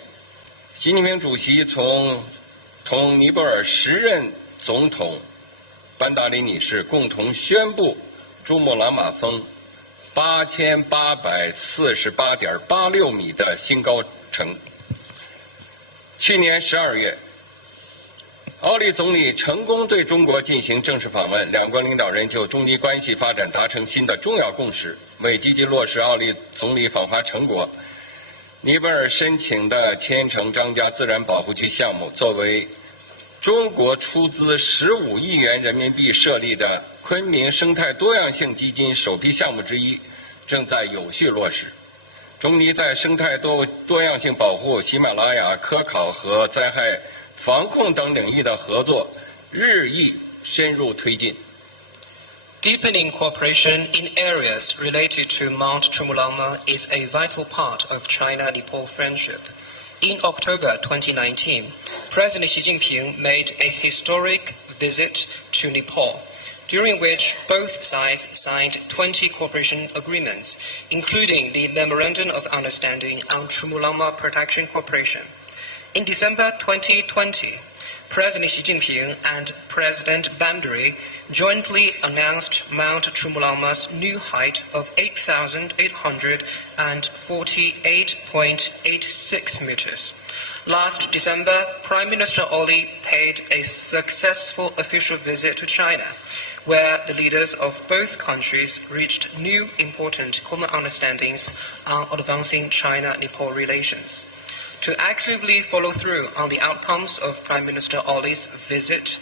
习近平主席同尼泊尔时任总统班达里女士共同宣布珠穆朗玛峰8848.86米的新高程。去年12月，奥利总理成功对中国进行正式访问，两国领导人就中尼关系发展达成新的重要共识。为积极落实奥利总理访华成果，尼泊尔申请的千城张家自然保护区项目，作为中国出资15亿元人民币设立的昆明生态多样性基金首批项目之一，正在有序落实。中尼在生态多样性保护、喜马拉雅科考和灾害防控等领域的合作日益深入推进。Deepening cooperation in areas related to Mount Chumulama is a vital part of China-Nepal friendship. In October 2019, President Xi Jinping made a historic visit to Nepal, during which both sides signed 20 cooperation agreements, including the Memorandum of Understanding on Chumulama Protection Cooperation. In December 2020, President Xi Jinping and President Bandari jointly announced Mount Chumulama's new height of 8,848.86 meters. Last December, Prime Minister Oli paid a successful official visit to China, where the leaders of both countries reached new important common understandings on advancing China-Nepal relations. To actively follow through on the outcomes of Prime Minister Oli's visit,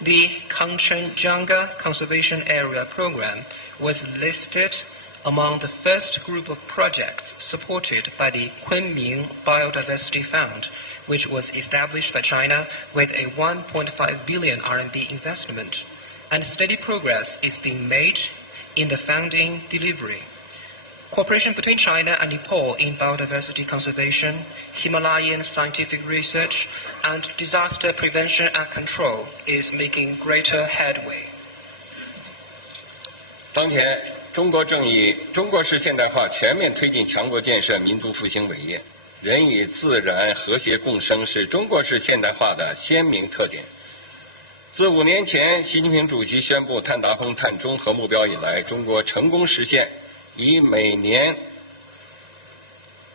the Kanchenjunga Conservation Area Program was listed among the first group of projects supported by the Kunming Biodiversity Fund, which was established by China with a 1.5 billion RMB investment, and steady progress is being made in the funding delivery. Cooperation between China and Nepal in biodiversity conservation, Himalayan scientific research, and disaster prevention and control is making greater headway. 当前，中国正以中国式现代化全面推进强国建设、民族复兴伟业，人与自然和谐共生是中国式现代化的鲜明特点。自5年前习近平主席宣布碳达峰、碳中和目标以来，中国成功实现以每年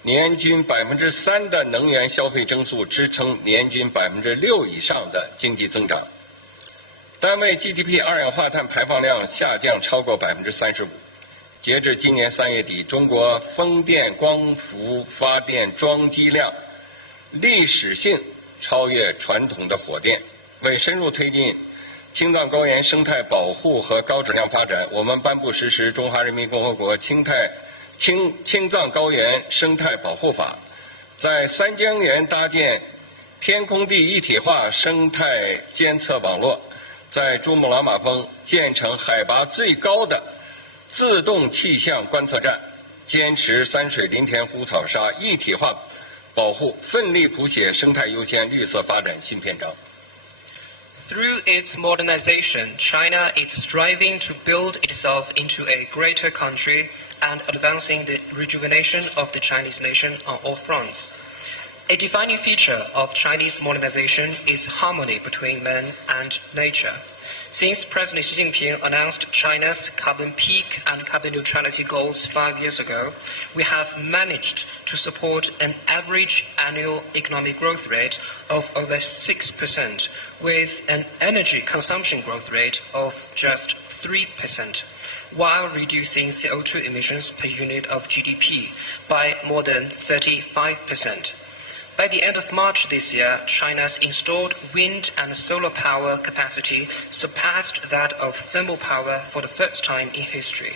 年均3%的能源消费增速支撑年均6%以上的经济增长，单位 GDP 二氧化碳排放量下降超过35%。截至今年3月底，中国风电、光伏发电装机量历史性超越传统的火电。为深入推进青藏高原生态保护和高质量发展，我们颁布实施《中华人民共和国青藏高原生态保护法》，在三江源搭建天空地一体化生态监测网络，在珠穆朗玛峰建成海拔最高的自动气象观测站，坚持山水林田湖草沙一体化保护，奋力谱写生态优先、绿色发展新篇章。Through its modernization, China is striving to build itself into a greater country and advancing the rejuvenation of the Chinese nation on all fronts. A defining feature of Chinese modernization is harmony between man and nature. Since President Xi Jinping announced China's carbon peak and carbon neutrality goals 5 years ago, we have managed to support an average annual economic growth rate of over 6%, with an energy consumption growth rate of just 3%, while reducing CO2 emissions per unit of GDP by more than 35%. By the end of March this year, China's installed wind and solar power capacity surpassed that of thermal power for the first time in history.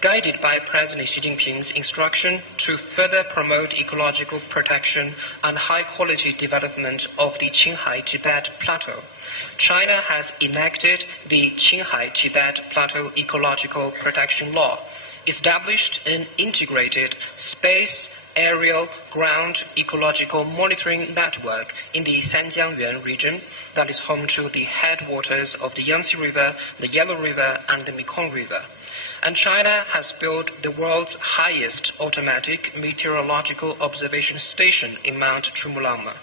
Guided by President Xi Jinping's instruction to further promote ecological protection and high-quality development of the Qinghai-Tibet Plateau, China has enacted the Qinghai-Tibet Plateau Ecological Protection Law, established an integrated space, aerial, ground ecological monitoring network in the Sanjiangyuan region that is home to the headwaters of the Yangtze River, the Yellow River, and the Mekong River. And China has built the world's highest automatic meteorological observation station in Mount Chumulama.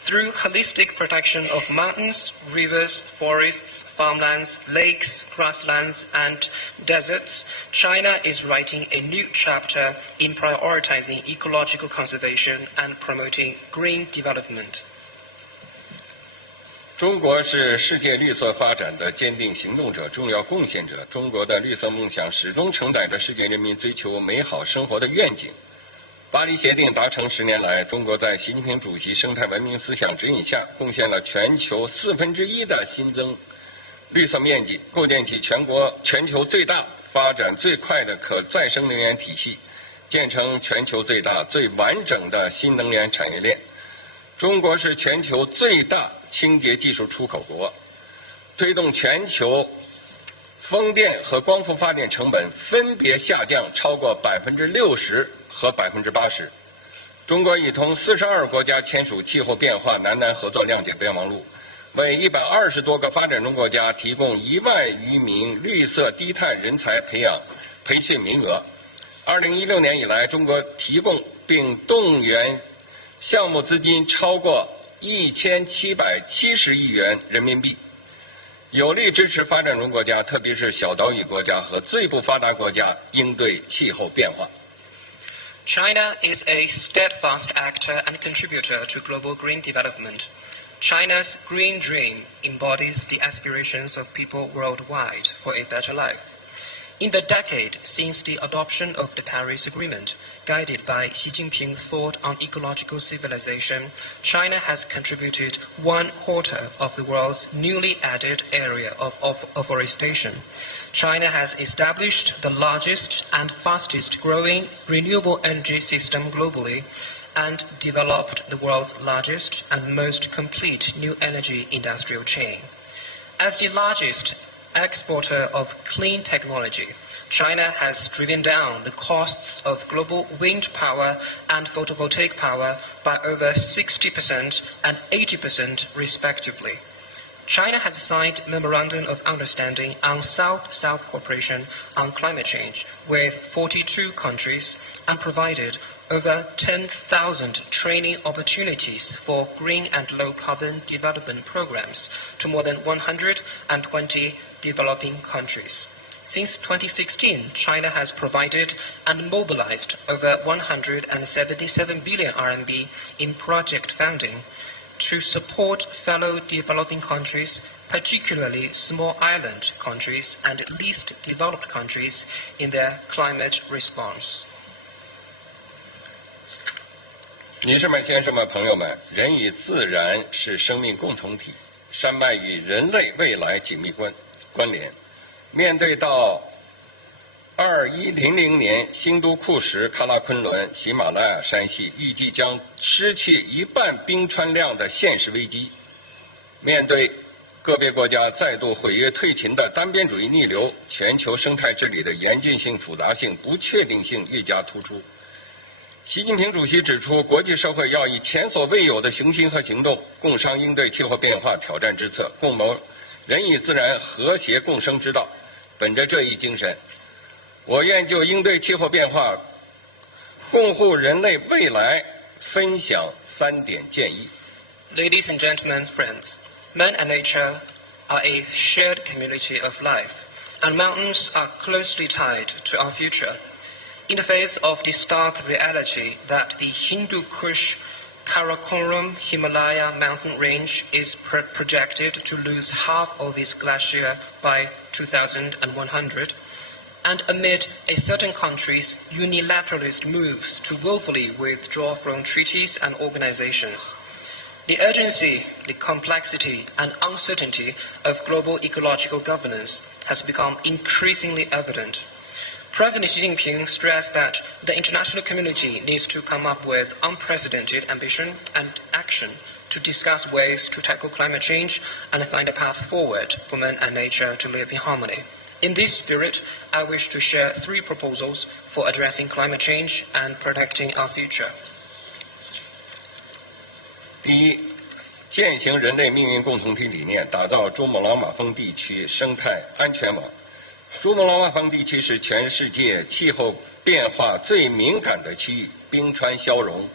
Through holistic protection of mountains, rivers, forests, farmlands, lakes, grasslands, and deserts, China is writing a new chapter in prioritizing ecological conservation and promoting green development. 中国是世界绿色发展的坚定行动者、重要贡献者。中国的绿色梦想始终承载着世界人民追求美好生活的愿景。巴黎协定达成10年来，中国在习近平主席生态文明思想指引下，贡献了全球1/4的新增绿色面积，构建起全球最大、发展最快的可再生能源体系，建成全球最大、最完整的新能源产业链。中国是全球最大清洁技术出口国，推动全球风电和光伏发电成本分别下降超过60%和80%。中国已同42国家签署气候变化南南合作谅解备忘录，为120多个发展中国家提供1万余名绿色低碳人才培训名额。2016年以来，中国提供并动员项目资金超过1770亿元人民币，有力支持发展中国家，特别是小岛屿国家和最不发达国家应对气候变化。China is a steadfast actor and contributor to global green development. China's green dream embodies the aspirations of people worldwide for a better life. In the decade since the adoption of the Paris Agreement, guided by Xi Jinping's thought on ecological civilization, China has contributed 1/4 of the world's newly added area of afforestation. China has established the largest and fastest growing renewable energy system globally and developed the world's largest and most complete new energy industrial chain. As the largest exporter of clean technology, China has driven down the costs of global wind power and photovoltaic power by over 60% and 80% respectively. China has signed Memorandum of Understanding on South-South Cooperation on Climate Change with 42 countries and provided over 10,000 training opportunities for green and low-carbon development programs to more than 120 developing countries. Since 2016, China has provided and mobilized over 177 billion RMB in project funding to support fellow developing countries, particularly small island countries and least developed countries, in their climate response. 女士们、先生们、朋友们，人与自然是生命共同体，山脉与人类未来紧密关联。面对到2100年新都库什、喀拉昆仑、喜马拉雅山系预计将失去1半冰川量的现实危机，面对个别国家再度毁约退勤的单边主义逆流，全球生态治理的严峻性、复杂性、不确定性愈加突出。习近平主席指出，国际社会要以前所未有的雄心和行动，共商应对气候变化挑战之策，共谋人与自然和谐共生之道。本着这一精神，我愿就应对气候变化、共护人类未来分享3点建议。Ladies and gentlemen, friends, man and nature are a shared community of life, and mountains are closely tied to our future. In the face of the stark reality that the Hindu Kush Karakoram Himalaya mountain range is projected to lose half of its glacier by 2100, and amid a certain country's unilateralist moves to willfully withdraw from treaties and organizations, the urgency, the complexity, and uncertainty of global ecological governance has become increasingly evident. President Xi Jinping stressed that the international community needs to come up with unprecedented ambition and action to discuss ways to tackle climate change and find a path forward for man and nature to live in harmony. In this spirit, I wish to share 3 proposals for addressing climate change and protecting our future. 第一，践行人类命运共同体理念，打造珠穆朗玛峰地区生态安全网。珠穆朗玛峰地区是全世界气候变化最敏感的区域，冰川消融，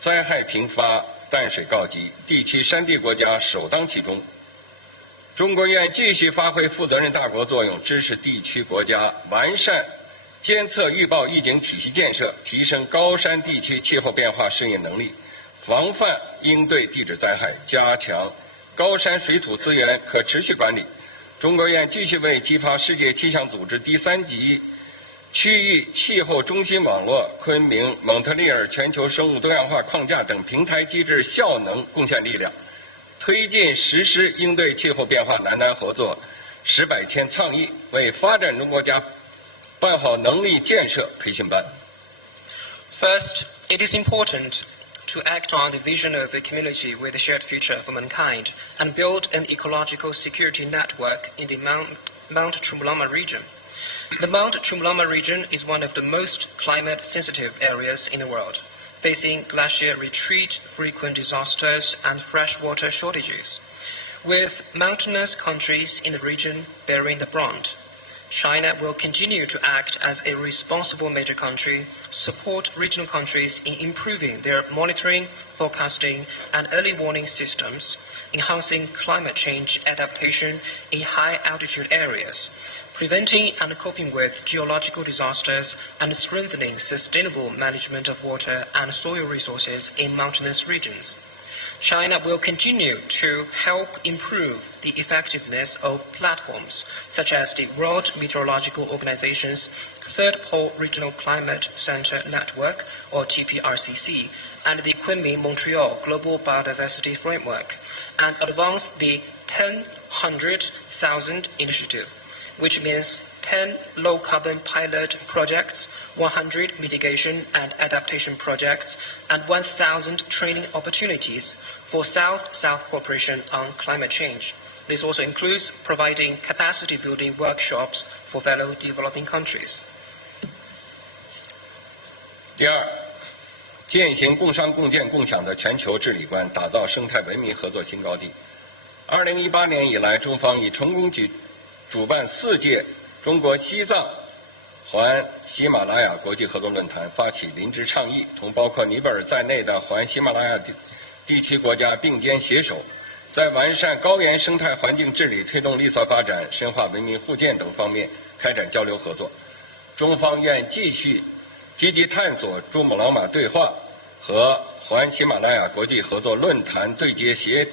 灾害频发，淡水告急，地区山地国家首当其冲。中国愿继续发挥负责任大国作用，支持地区国家完善监测预报预警体系建设，提升高山地区气候变化适应能力，防范应对地质灾害，加强高山水土资源可持续管理。中国愿继续为激发世界气象组织第3级区域气候中心网络、昆明、蒙特利尔全球生物多样化框架等平台机制效能贡献力量，推进实施应对气候变化南南合作10百千倡议，为发展中国家办好能力建设培训班。First, it is important to act on the vision of a community with a shared future for mankind and build an ecological security network in the Mount Chumulama region. The Mount Chumulama region is one of the most climate-sensitive areas in the world, facing glacier retreat, frequent disasters, and freshwater shortages. With mountainous countries in the region bearing the brunt, China will continue to act as a responsible major country, support regional countries in improving their monitoring, forecasting, and early warning systems, enhancing climate change adaptation in high-altitude areas, preventing and coping with geological disasters, and strengthening sustainable management of water and soil resources in mountainous regions. China will continue to help improve the effectiveness of platforms such as the World Meteorological Organization's Third Pole Regional Climate Center Network, or TPRCC, and the Kunming-Montreal Global Biodiversity Framework, and advance the 10-100,000 initiative, which means 10 low-carbon pilot projects, 100 mitigation and adaptation projects, and 1,000 training opportunities for South-South cooperation on climate change. This also includes providing capacity-building workshops for fellow developing countries. 第二，践行共商共建共享的全球治理观，打造生态文明合作新高地。2018年以来，中方已成功主办4届中国西藏环喜马拉雅国际合作论坛，发起林芝倡议，同包括尼泊尔在内的环喜马拉雅地区国家并肩携手，在完善高原生态环境治理、推动绿色发展、深化文明互鉴等方面开展交流合作。中方愿继续积极探索珠穆朗玛对话和环喜马拉雅国际合作论坛对接协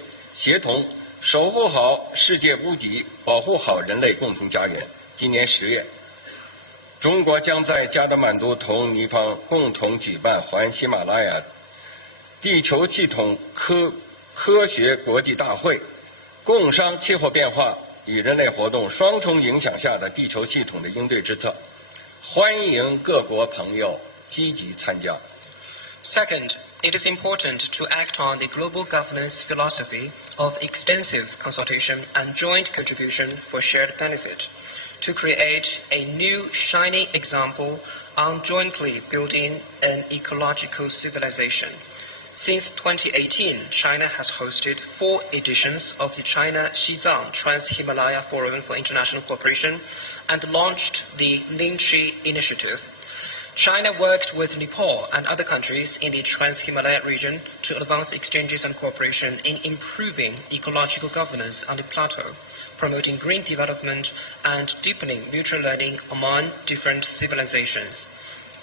同，守护好世界屋脊，保护好人类共同家园。今年10月，中国将在加德满都同尼方共同举办环喜马拉雅地球系统科学国际大会，共商气候变化与人类活动双重影响下的地球系统的应对之策，欢迎各国朋友积极参加。Second, it is important to act on the global governance philosophy of extensive consultation and joint contribution for shared benefit, to create a new shining example on jointly building an ecological civilization. Since 2018, China has hosted 4 editions of the China-Xizang Trans-Himalaya Forum for International Cooperation and launched the Ningxi Initiative. China worked with Nepal and other countries in the Trans-Himalaya region to advance exchanges and cooperation in improving ecological governance on the plateau, promoting green development and deepening mutual learning among different civilizations.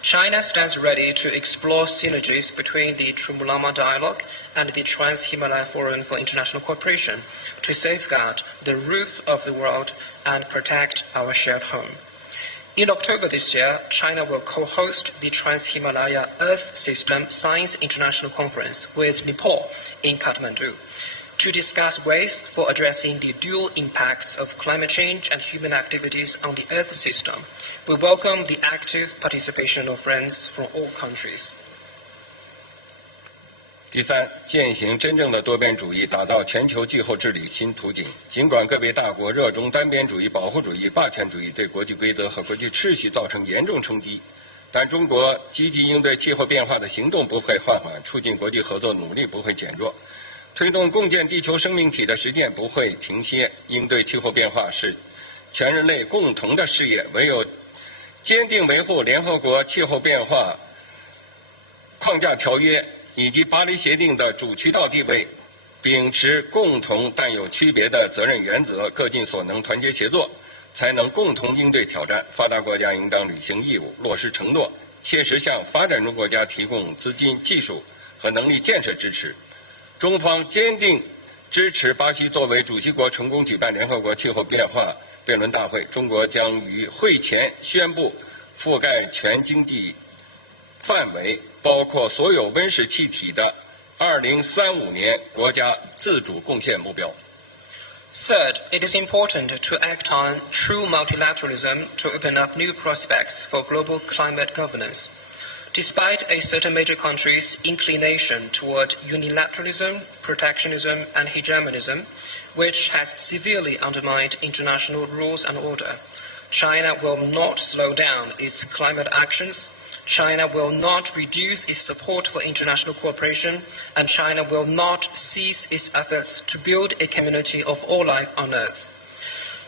China stands ready to explore synergies between the Chumulama Dialogue and the Trans-Himalaya Forum for International Cooperation to safeguard the roof of the world and protect our shared home. In October this year, China will co-host the Trans-Himalaya Earth System Science International Conference with Nepal in Kathmandu to discuss ways for addressing the dual impacts of climate change and human activities on the Earth system. We welcome the active participation of friends from all countries. 第三，践行真正的多边主义，打造全球气候治理新图景。尽管个别大国热衷单边主义、保护主义、霸权主义，对国际规则和国际秩序造成严重冲击，但中国积极应对气候变化的行动不会放缓，促进国际合作努力不会减弱，推动共建地球生命体的实践不会停歇。应对气候变化是全人类共同的事业，唯有坚定维护联合国气候变化框架条约以及巴黎协定的主渠道地位，秉持共同但有区别的责任原则，各尽所能，团结协作，才能共同应对挑战。发达国家应当履行义务，落实承诺，切实向发展中国家提供资金、技术和能力建设支持。中方坚定支持巴西作为主席国成功举办联合国气候变化辩论大会。中国将于会前宣布覆盖全经济范围，包括所有温室气体的2035年国家自主贡献目标。Third, it is important to act on true multilateralism to open up new prospects for global climate governance. Despite a certain major country's inclination toward unilateralism, protectionism, and hegemonism, which has severely undermined international rules and order, China will not slow down its climate actions. China will not reduce its support for international cooperation, and China will not cease its efforts to build a community of all life on Earth.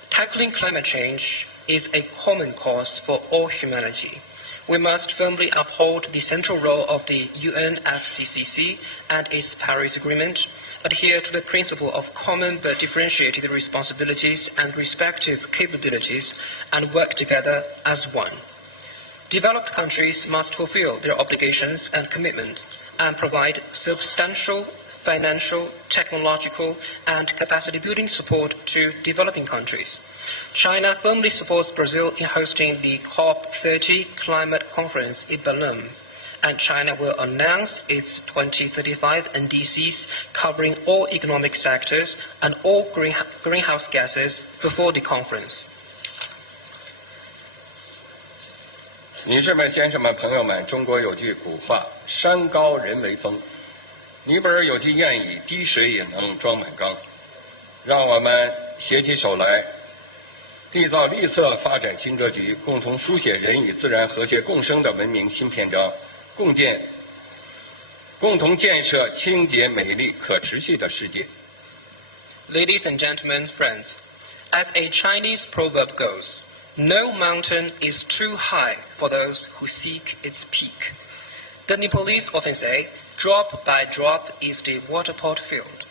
Tackling climate change is a common cause for all humanity. We must firmly uphold the central role of the UNFCCC and its Paris Agreement, adhere to the principle of common but differentiated responsibilities and respective capabilities, and work together as one. Developed countries must fulfill their obligations and commitments and provide substantial financial, technological, and capacity-building support to developing countries. China firmly supports Brazil in hosting the COP30 climate conference in Belém, and China will announce its 2035 NDCs covering all economic sectors and all greenhouse gases before the conference. 女士们、先生们、朋友们，中国有句古话：“山高人为峰。”尼泊尔有句谚语：“滴水也能装满缸。”让我们携起手来，缔造绿色发展新格局，共同书写人与自然和谐共生的文明新篇章，共同建设清洁、美丽、可持续的世界。Ladies and gentlemen, friends, as a Chinese proverb goes, no mountain is too high for those who seek its peak. The Nepalese often say, drop by drop is the water pot filled.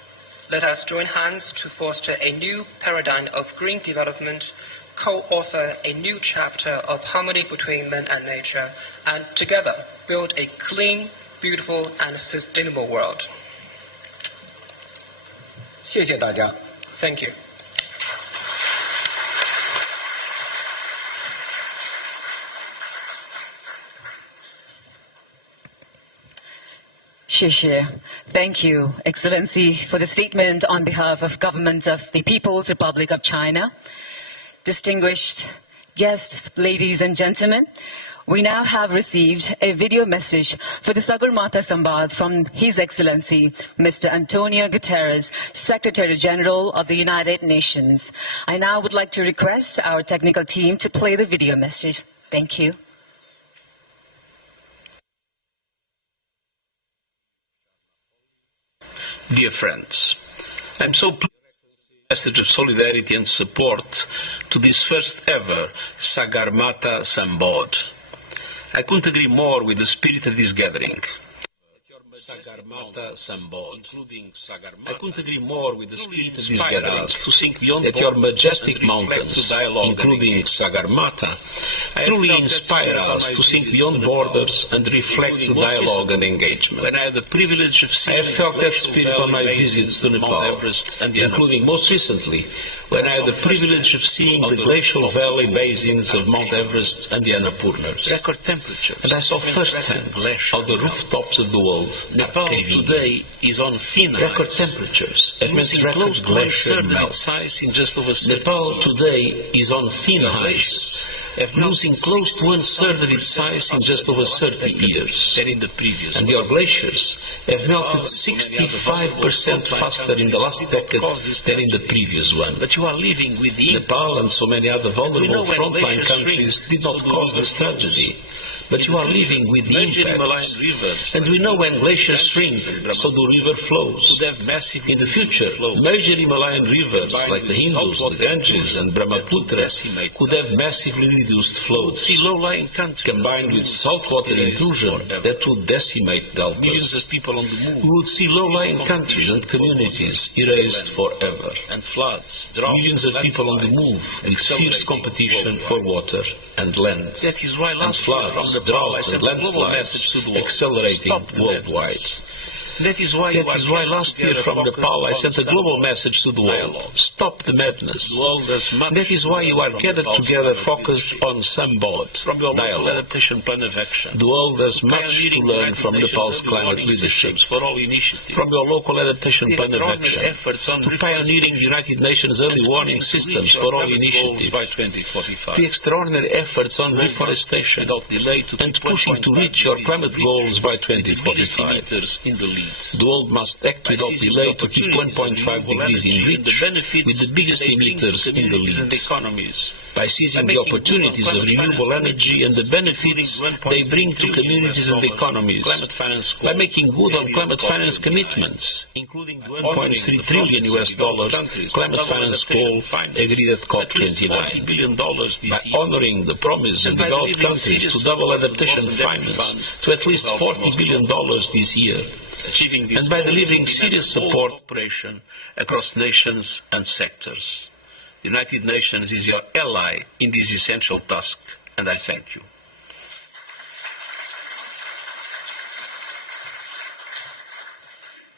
Let us join hands to foster a new paradigm of green development, co-author a new chapter of harmony between man and nature, and together build a clean, beautiful, and sustainable world. 谢谢大家。 Thank you. Thank you, Excellency, for the statement on behalf of Government of the People's Republic of China. Distinguished guests, ladies and gentlemen, we now have received a video message for the Sagarmatha Sambaad from His Excellency, Mr. Antonio Guterres, Secretary General of the United Nations. I now would like to request our technical team to play the video message. Thank you. Dear friends, I'm so pleased with the message of solidarity and support to this first ever Sagarmatha Sambaad. I couldn't agree more with the spirit of this gathering. Sagarmatha Sambaad, I couldn't agree more with the spirit of these gatherings to think beyond that your majestic mountains, including Sagarmatha, truly inspire us to think beyond borders and reflect the dialogue and engagement. When I had the privilege of seeing, I have felt that spirit on my visits to Nepal, including most recently when I had the privilege of seeing the glacial valley basins of Mount Everest and the Annapurnas. Record temperatures. And I saw firsthand how the rooftops of the world Nepal today is on thin ice. Record temperatures have meant record glacier melt. In just over Nepal today is on thin ice, losing close to 1/3 of its size in just over 30 years. And your glaciers have melted 65% faster in the last decade than in the previous one. But you are living with the Nepal and so many other vulnerable frontline countries did not cause this tragedy. but you are living with the impacts. And we know when glaciers shrink, so do river flows. In the future, major Himalayan rivers like the Indus, the Ganges and Brahmaputra could have massively reduced flows. Combined with saltwater intrusion that would decimate deltas. We would see low-lying countries and communities erased forever. Millions of people on the move with fierce competition for water and land. And floods, droughts and landslides accelerating worldwide. That is why last year from Nepal I sent a global message to the world. Stop the madness. That is why you are gathered together focused on Sambaad, dialogue. The world has much to learn from Nepal's climate leadership. From your local adaptation plan of action to pioneering the United Nations early warning systems for all initiative. The extraordinary efforts on reforestation and pushing to reach your climate goals by 2045. The world must act without delay to keep 1.5 degrees in reach, with the biggest emitters in the lead. By seizing the opportunities of renewable energy and the benefits they bring to communities and economies, by making good on climate finance commitments, including the $1.3 trillion climate finance goal agreed at COP29, by honoring the promise of developed countries to double adaptation finance to at least $40 billion this year, and by delivering serious support cooperation across nations and sectors. The United Nations is your ally in this essential task, and I thank you.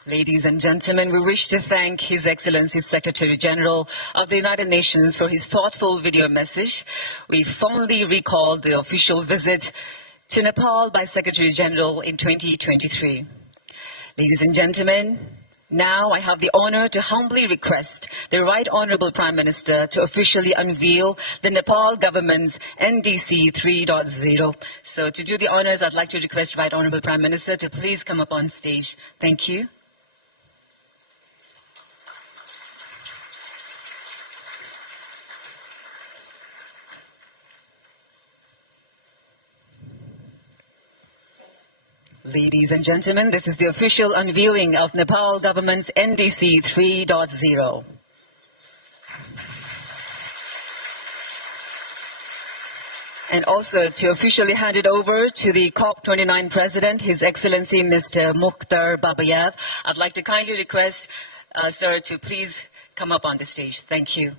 Ladies and gentlemen, we wish to thank His Excellency Secretary General of the United Nations for his thoughtful video message. We fondly recall the official visit to Nepal by Secretary General in 2023. Ladies and gentlemen, now I have the honor to humbly request the Right Honorable Prime Minister to officially unveil the Nepal government's NDC 3.0. So to do the honors, I'd like to request Right Honorable Prime Minister to please come up on stage. Thank you. Ladies and gentlemen, this is the official unveiling of Nepal government's NDC 3.0. And also to officially hand it over to the COP29 President, His Excellency Mr. Mukhtar Babayev. I'd like to kindly request, sir, to please come up on the stage. Thank you.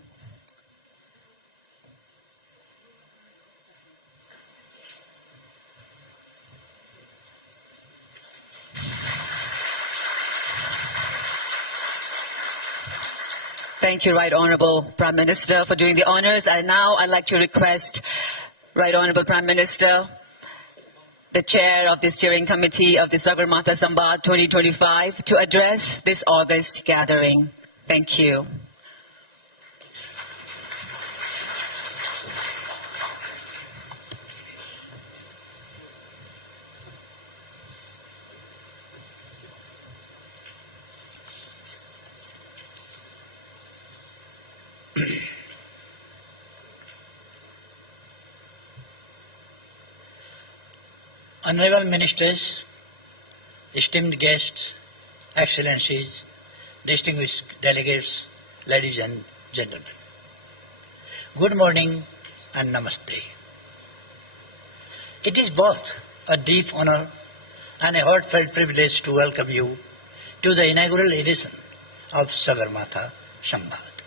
Thank you, Right Honorable Prime Minister, for doing the honors. And now I'd like to request Right Honorable Prime Minister, the Chair of the Steering Committee of the Sagarmatha Sambaad 2025, to address this August gathering. Thank you. Honorable Ministers, esteemed guests, Excellencies, distinguished delegates, ladies and gentlemen. Good morning and namaste. It is both a deep honor and a heartfelt privilege to welcome you to the inaugural edition of Sagarmatha Sambaad.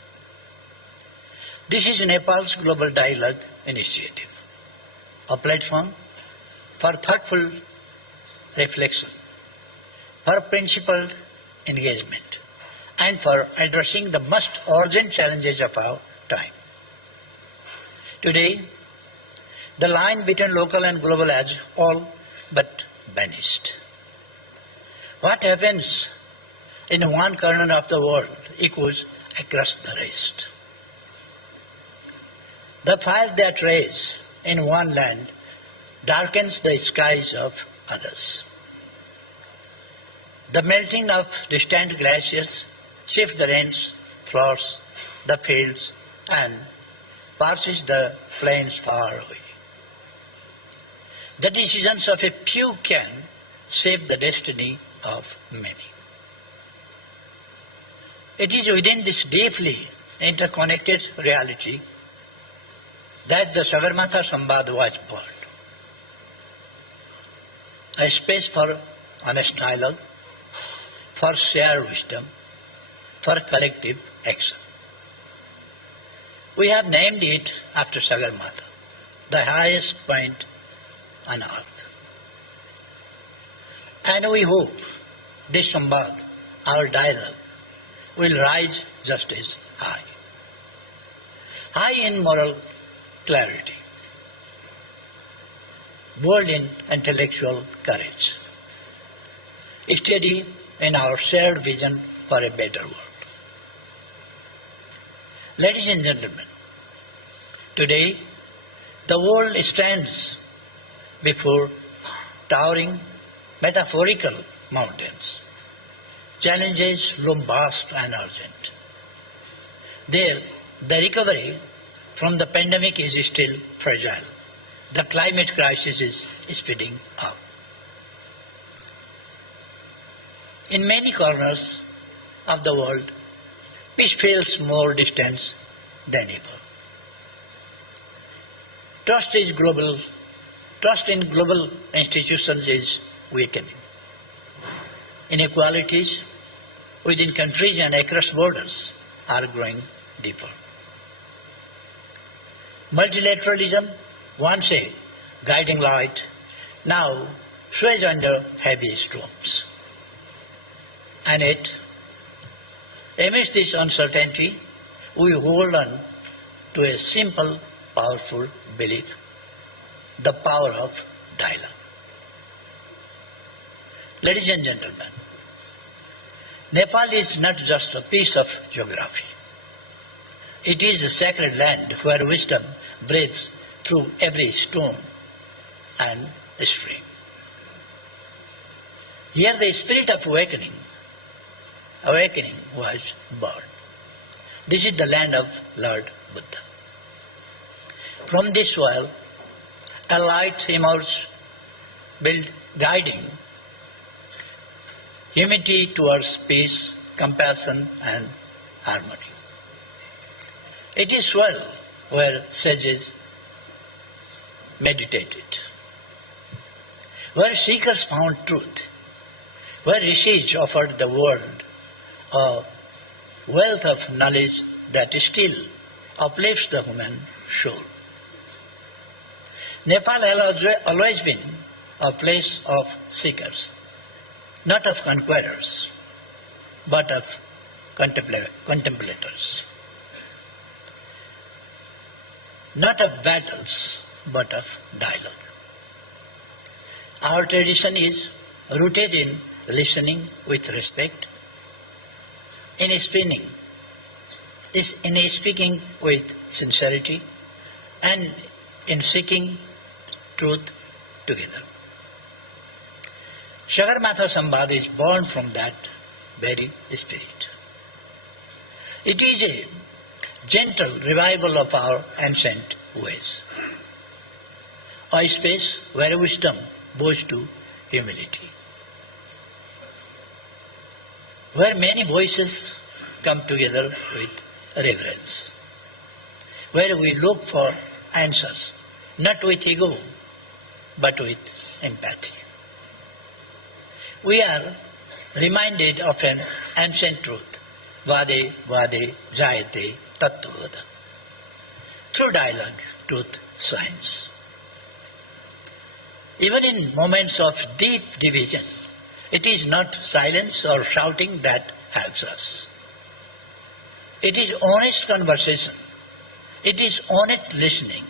This is Nepal's Global Dialogue Initiative, a platform for thoughtful reflection, for principled engagement, and for addressing the most urgent challenges of our time. Today, the line between local and global has all but vanished. What happens in one corner of the world echoes across the rest. The fire that rages in one land darkens the skies of others. The melting of distant glaciers shifts the rains, floods the fields, and passes the plains far away. The decisions of a few can shape the destiny of many. It is within this deeply interconnected reality that the Sagarmatha Sambaad was born. A space for honest dialogue, for shared wisdom, for collective action. We have named it after Sagarmatha, the highest point on earth. And we hope this Sambaad, our dialogue, will rise just as high. High in moral clarity, bold in intellectual courage, steady in our shared vision for a better world. Ladies and gentlemen, today the world stands before towering metaphorical mountains. Challenges loom vast and urgent. There, the recovery from the pandemic is still fragile. The climate crisis is speeding up. In many corners of the world, peace feels more distant than ever. Trust in global institutions is weakening. Inequalities within countries and across borders are growing deeper. Multilateralism, once a guiding light, now sways under heavy storms. And yet, amidst this uncertainty, we hold on to a simple, powerful belief, the power of dialogue. Ladies and gentlemen, Nepal is not just a piece of geography. It is a sacred land where wisdom breathes through every stone and stream. Here the spirit of awakening was born. This is the land of Lord Buddha. From this soil, a light emerged, guiding humanity towards peace, compassion, and harmony. It is soil where sages meditated, where seekers found truth, where rishis offered the world a wealth of knowledge that still uplifts the human soul. Nepal has always been a place of seekers, not of conquerors, but of contemplators. Not of battles, but of dialogue. Our tradition is rooted in listening with respect, in speaking with sincerity, and in seeking truth together. Sagarmatha Sambaad is born from that very spirit. It is a gentle revival of our ancient ways, a space where wisdom bows to humility, where many voices come together with reverence, where we look for answers, not with ego, but with empathy. We are reminded of an ancient truth, Vade Vade Jayate Tattvada. Through dialogue, truth shines. Even in moments of deep division, it is not silence or shouting that helps us. It is honest conversation. It is honest listening.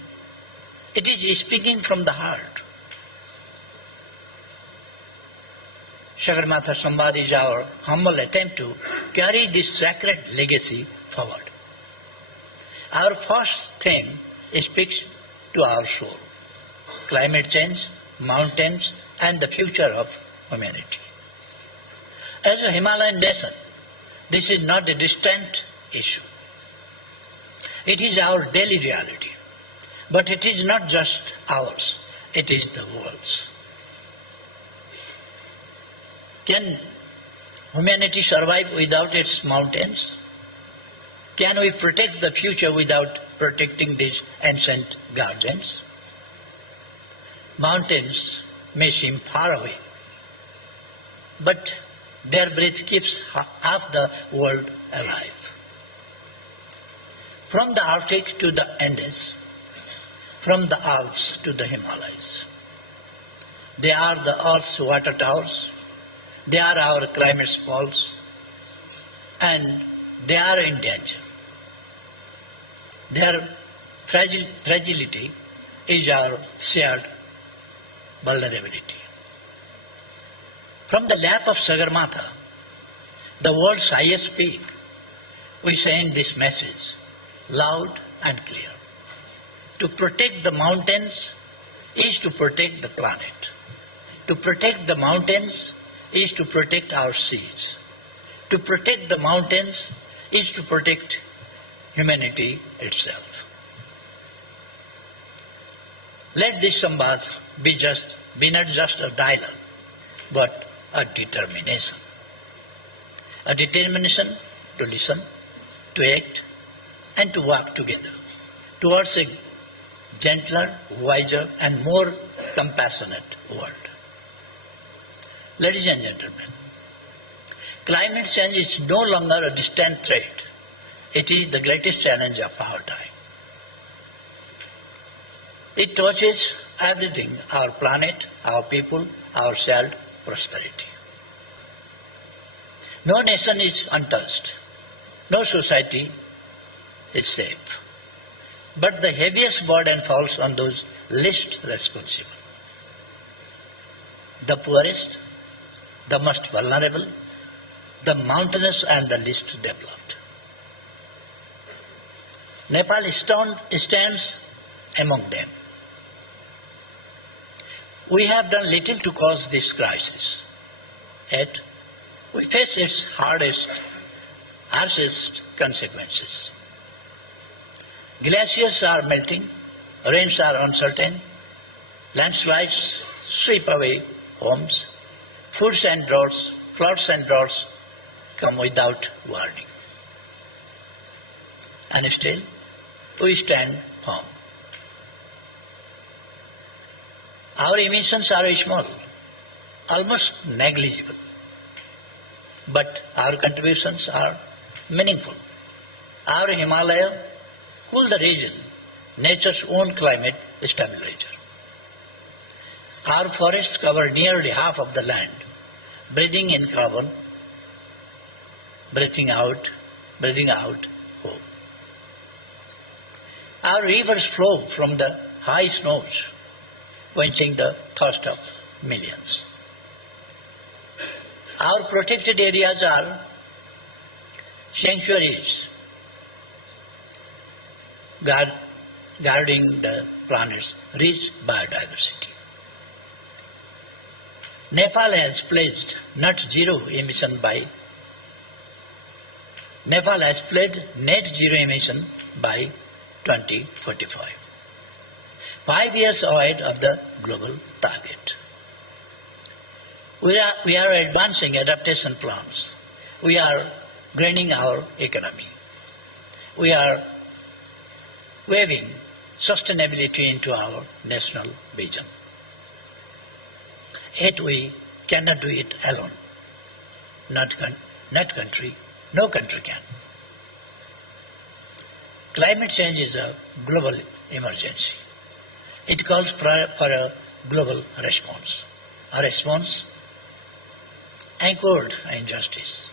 It is speaking from the heart. Sagarmatha Sambaad is our humble attempt to carry this sacred legacy forward. Our first theme speaks to our soul: climate change, mountains, and the future of humanity. As a Himalayan nation, this is not a distant issue. It is our daily reality. But it is not just ours. it is the world's. Can humanity survive without its mountains? Can we protect the future without protecting these ancient guardians? Mountains may seem far away, but their breath keeps half the world alive. From the Arctic to the Andes, from the Alps to the Himalayas. They are the Earth's water towers, they are our climate poles, and they are in danger. Their fragility is our shared vulnerability. From the lap of Sagarmatha, the world's highest peak, we send this message loud and clear. To protect the mountains is to protect the planet. To protect the mountains is to protect our seas. To protect the mountains is to protect humanity itself. Let this Sambaad be not just a dialogue, but a determination. A determination to listen, to act, and to work together towards a gentler, wiser, and more compassionate world. Ladies and gentlemen, climate change is no longer a distant threat. It is the greatest challenge of our time. It touches everything, our planet, our people, our shared prosperity. No nation is untouched. No society is safe. But the heaviest burden falls on those least responsible. The poorest, the most vulnerable, the mountainous and the least developed. Nepal stands among them. We have done little to cause this crisis, yet we face its harshest consequences. Glaciers are melting, rains are uncertain, landslides sweep away homes, floods and droughts come without warning. And still, we stand firm. Our emissions are small, almost negligible, but our contributions are meaningful. Our Himalaya cool the region, nature's own climate stabilizer. Our forests cover nearly half of the land, breathing in carbon, breathing out hope. Our rivers flow from the high snows, quenching the thirst of millions. Our protected areas are sanctuaries, guarding the planet's rich biodiversity. Nepal has pledged net zero emission by 2045, 5 years ahead of the global target. We are advancing adaptation plans. We are greening our economy. We are weaving sustainability into our national vision. Yet we cannot do it alone. No country can. Climate change is a global emergency. It calls for a global response. A response anchored in justice,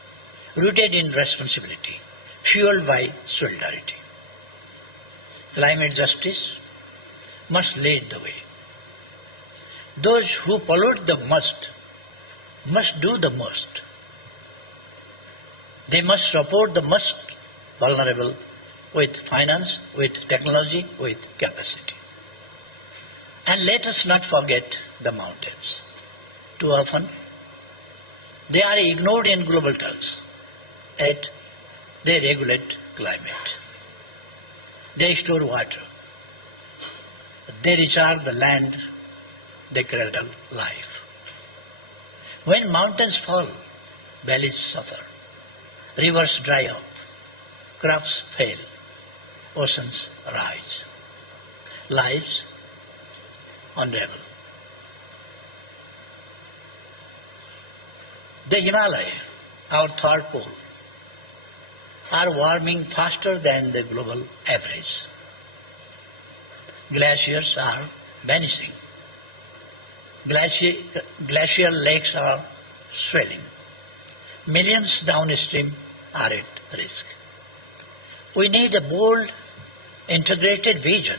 rooted in responsibility, fueled by solidarity. Climate justice must lead the way. Those who pollute the most must do the most. They must support the most vulnerable with finance, with technology, with capacity. And let us not forget the mountains. Too often, they are ignored in global terms, yet they regulate climate. They store water. They recharge the land they cradle life. When mountains fall, valleys suffer, rivers dry up, crops fail, oceans rise, lives unravel. The Himalaya, our third pole, are warming faster than the global average. Glaciers are vanishing. Glacial lakes are swelling. Millions downstream are at risk. We need a bold, integrated vision,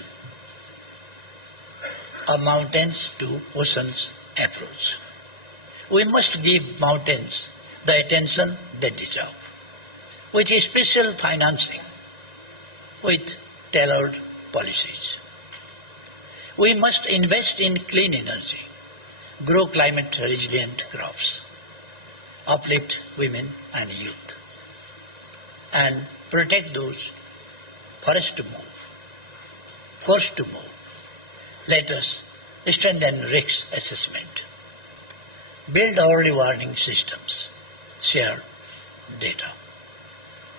a mountains to oceans approach. We must give mountains the attention they deserve, with special financing, with tailored policies. We must invest in clean energy, grow climate-resilient crops, uplift women and youth, and protect those forced to move. Let us strengthen risk assessment, build early warning systems, share data,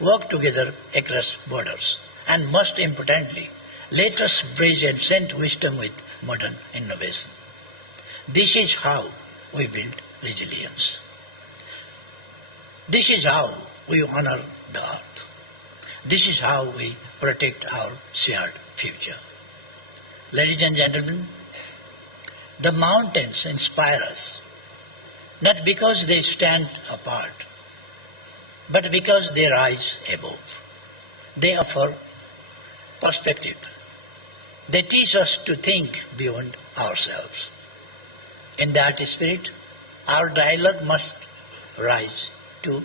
work together across borders, and most importantly, let us bridge ancient wisdom with modern innovation. This is how we build resilience. This is how we honor the earth. This is how we protect our shared future. Ladies and gentlemen, the mountains inspire us, not because they stand apart, but because they rise above. They offer perspective. They teach us to think beyond ourselves. In that spirit, our dialogue must rise to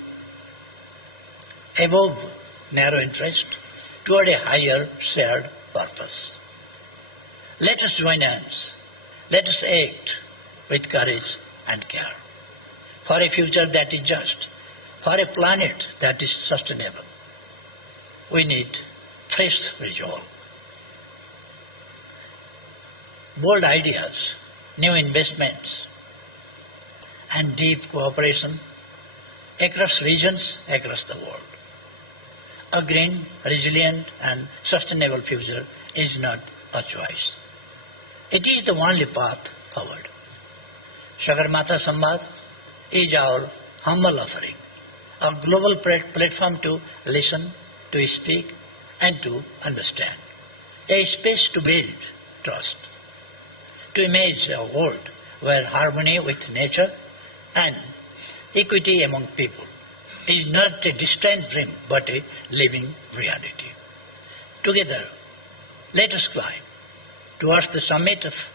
above narrow interest toward a higher shared purpose. Let us join hands. Let us act with courage and care for a future that is just, for a planet that is sustainable. We need fresh resolve, bold ideas, new investments, and deep cooperation across regions, across the world. A green, resilient, and sustainable future is not a choice. It is the only path forward. Sagarmatha Sambaad is our humble offering, a global platform to listen, to speak, and to understand. A space to build trust, to imagine a world where harmony with nature and equity among people is not a distant dream but a living reality. Together, let us climb towards the summit of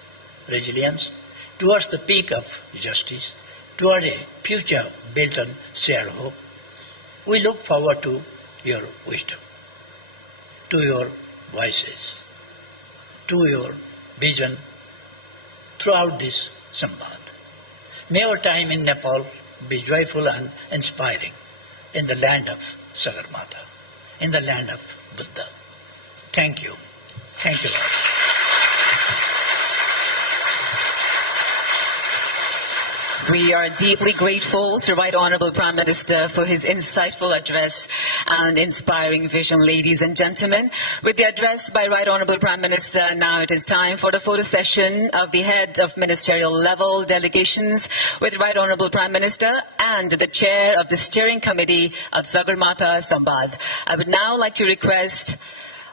resilience, towards the peak of justice, toward a future built on shared hope. We look forward to your wisdom, to your voices, to your vision throughout this Sambaad. May our time in Nepal be joyful and inspiring in the land of Sagarmatha, in the land of Buddha. Thank you. Thank you. We are deeply grateful to Right Honourable Prime Minister for his insightful address and inspiring vision, ladies and gentlemen. With the address by Right Honourable Prime Minister, now it is time for the photo session of the head of ministerial level delegations with Right Honourable Prime Minister and the chair of the steering committee of Sagarmatha Sambaad. I would now like to request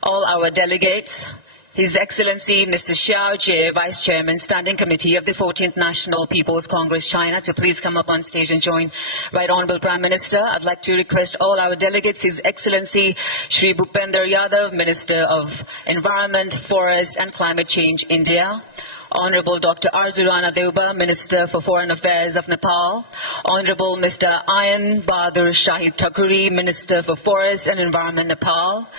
all our delegates, His Excellency Mr. Xiao Jie, Vice Chairman, Standing Committee of the 14th National People's Congress China, to please come up on stage and join Right Honourable Prime Minister. I'd like to request all our delegates, His Excellency Shri Bhupender Yadav, Minister of Environment, Forest and Climate Change, India. Honourable Dr. Arzurana Deuba, Minister for Foreign Affairs of Nepal. Honourable Mr. Ayan Bahadur Shahid Thakuri, Minister for Forest and Environment, Nepal.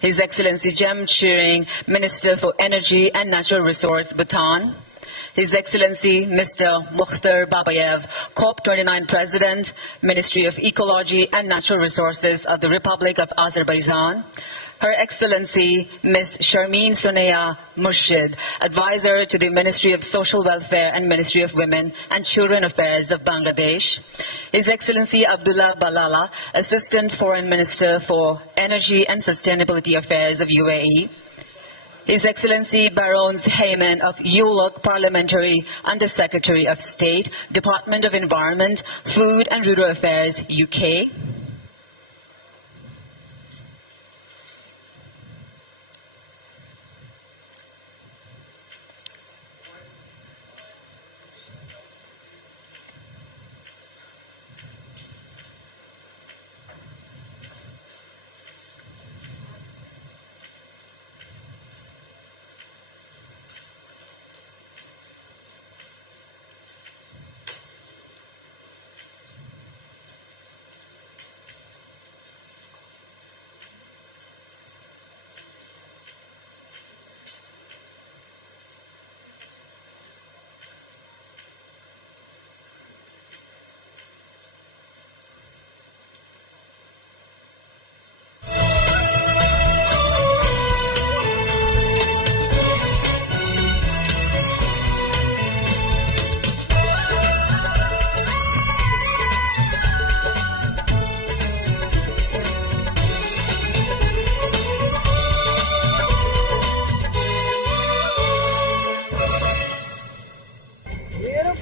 His Excellency Jem Chiring, Minister for Energy and Natural Resource, Bhutan. His Excellency Mr. Mukhtar Babayev, COP29 President, Ministry of Ecology and Natural Resources of the Republic of Azerbaijan. Her Excellency Ms. Sharmeen Soneya Murshid, Advisor to the Ministry of Social Welfare and Ministry of Women and Children Affairs of Bangladesh. His Excellency Abdullah Balala, Assistant Foreign Minister for Energy and Sustainability Affairs of UAE. His Excellency Barons Heyman of ULOC Parliamentary Under-Secretary of State, Department of Environment, Food and Rural Affairs, UK.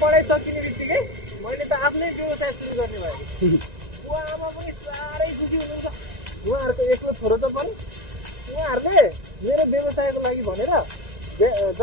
पढाइ सकिने बित्तिकै मैले त आफ्नै व्यवसाय सुरु गर्ने भए बुवा आमा पनि साह्रै खुसी हुनुहुन्छ उहाँहरूको एक्लो छोरो त पनि उहाँहरूले मेरो व्यवसायको लागि भनेर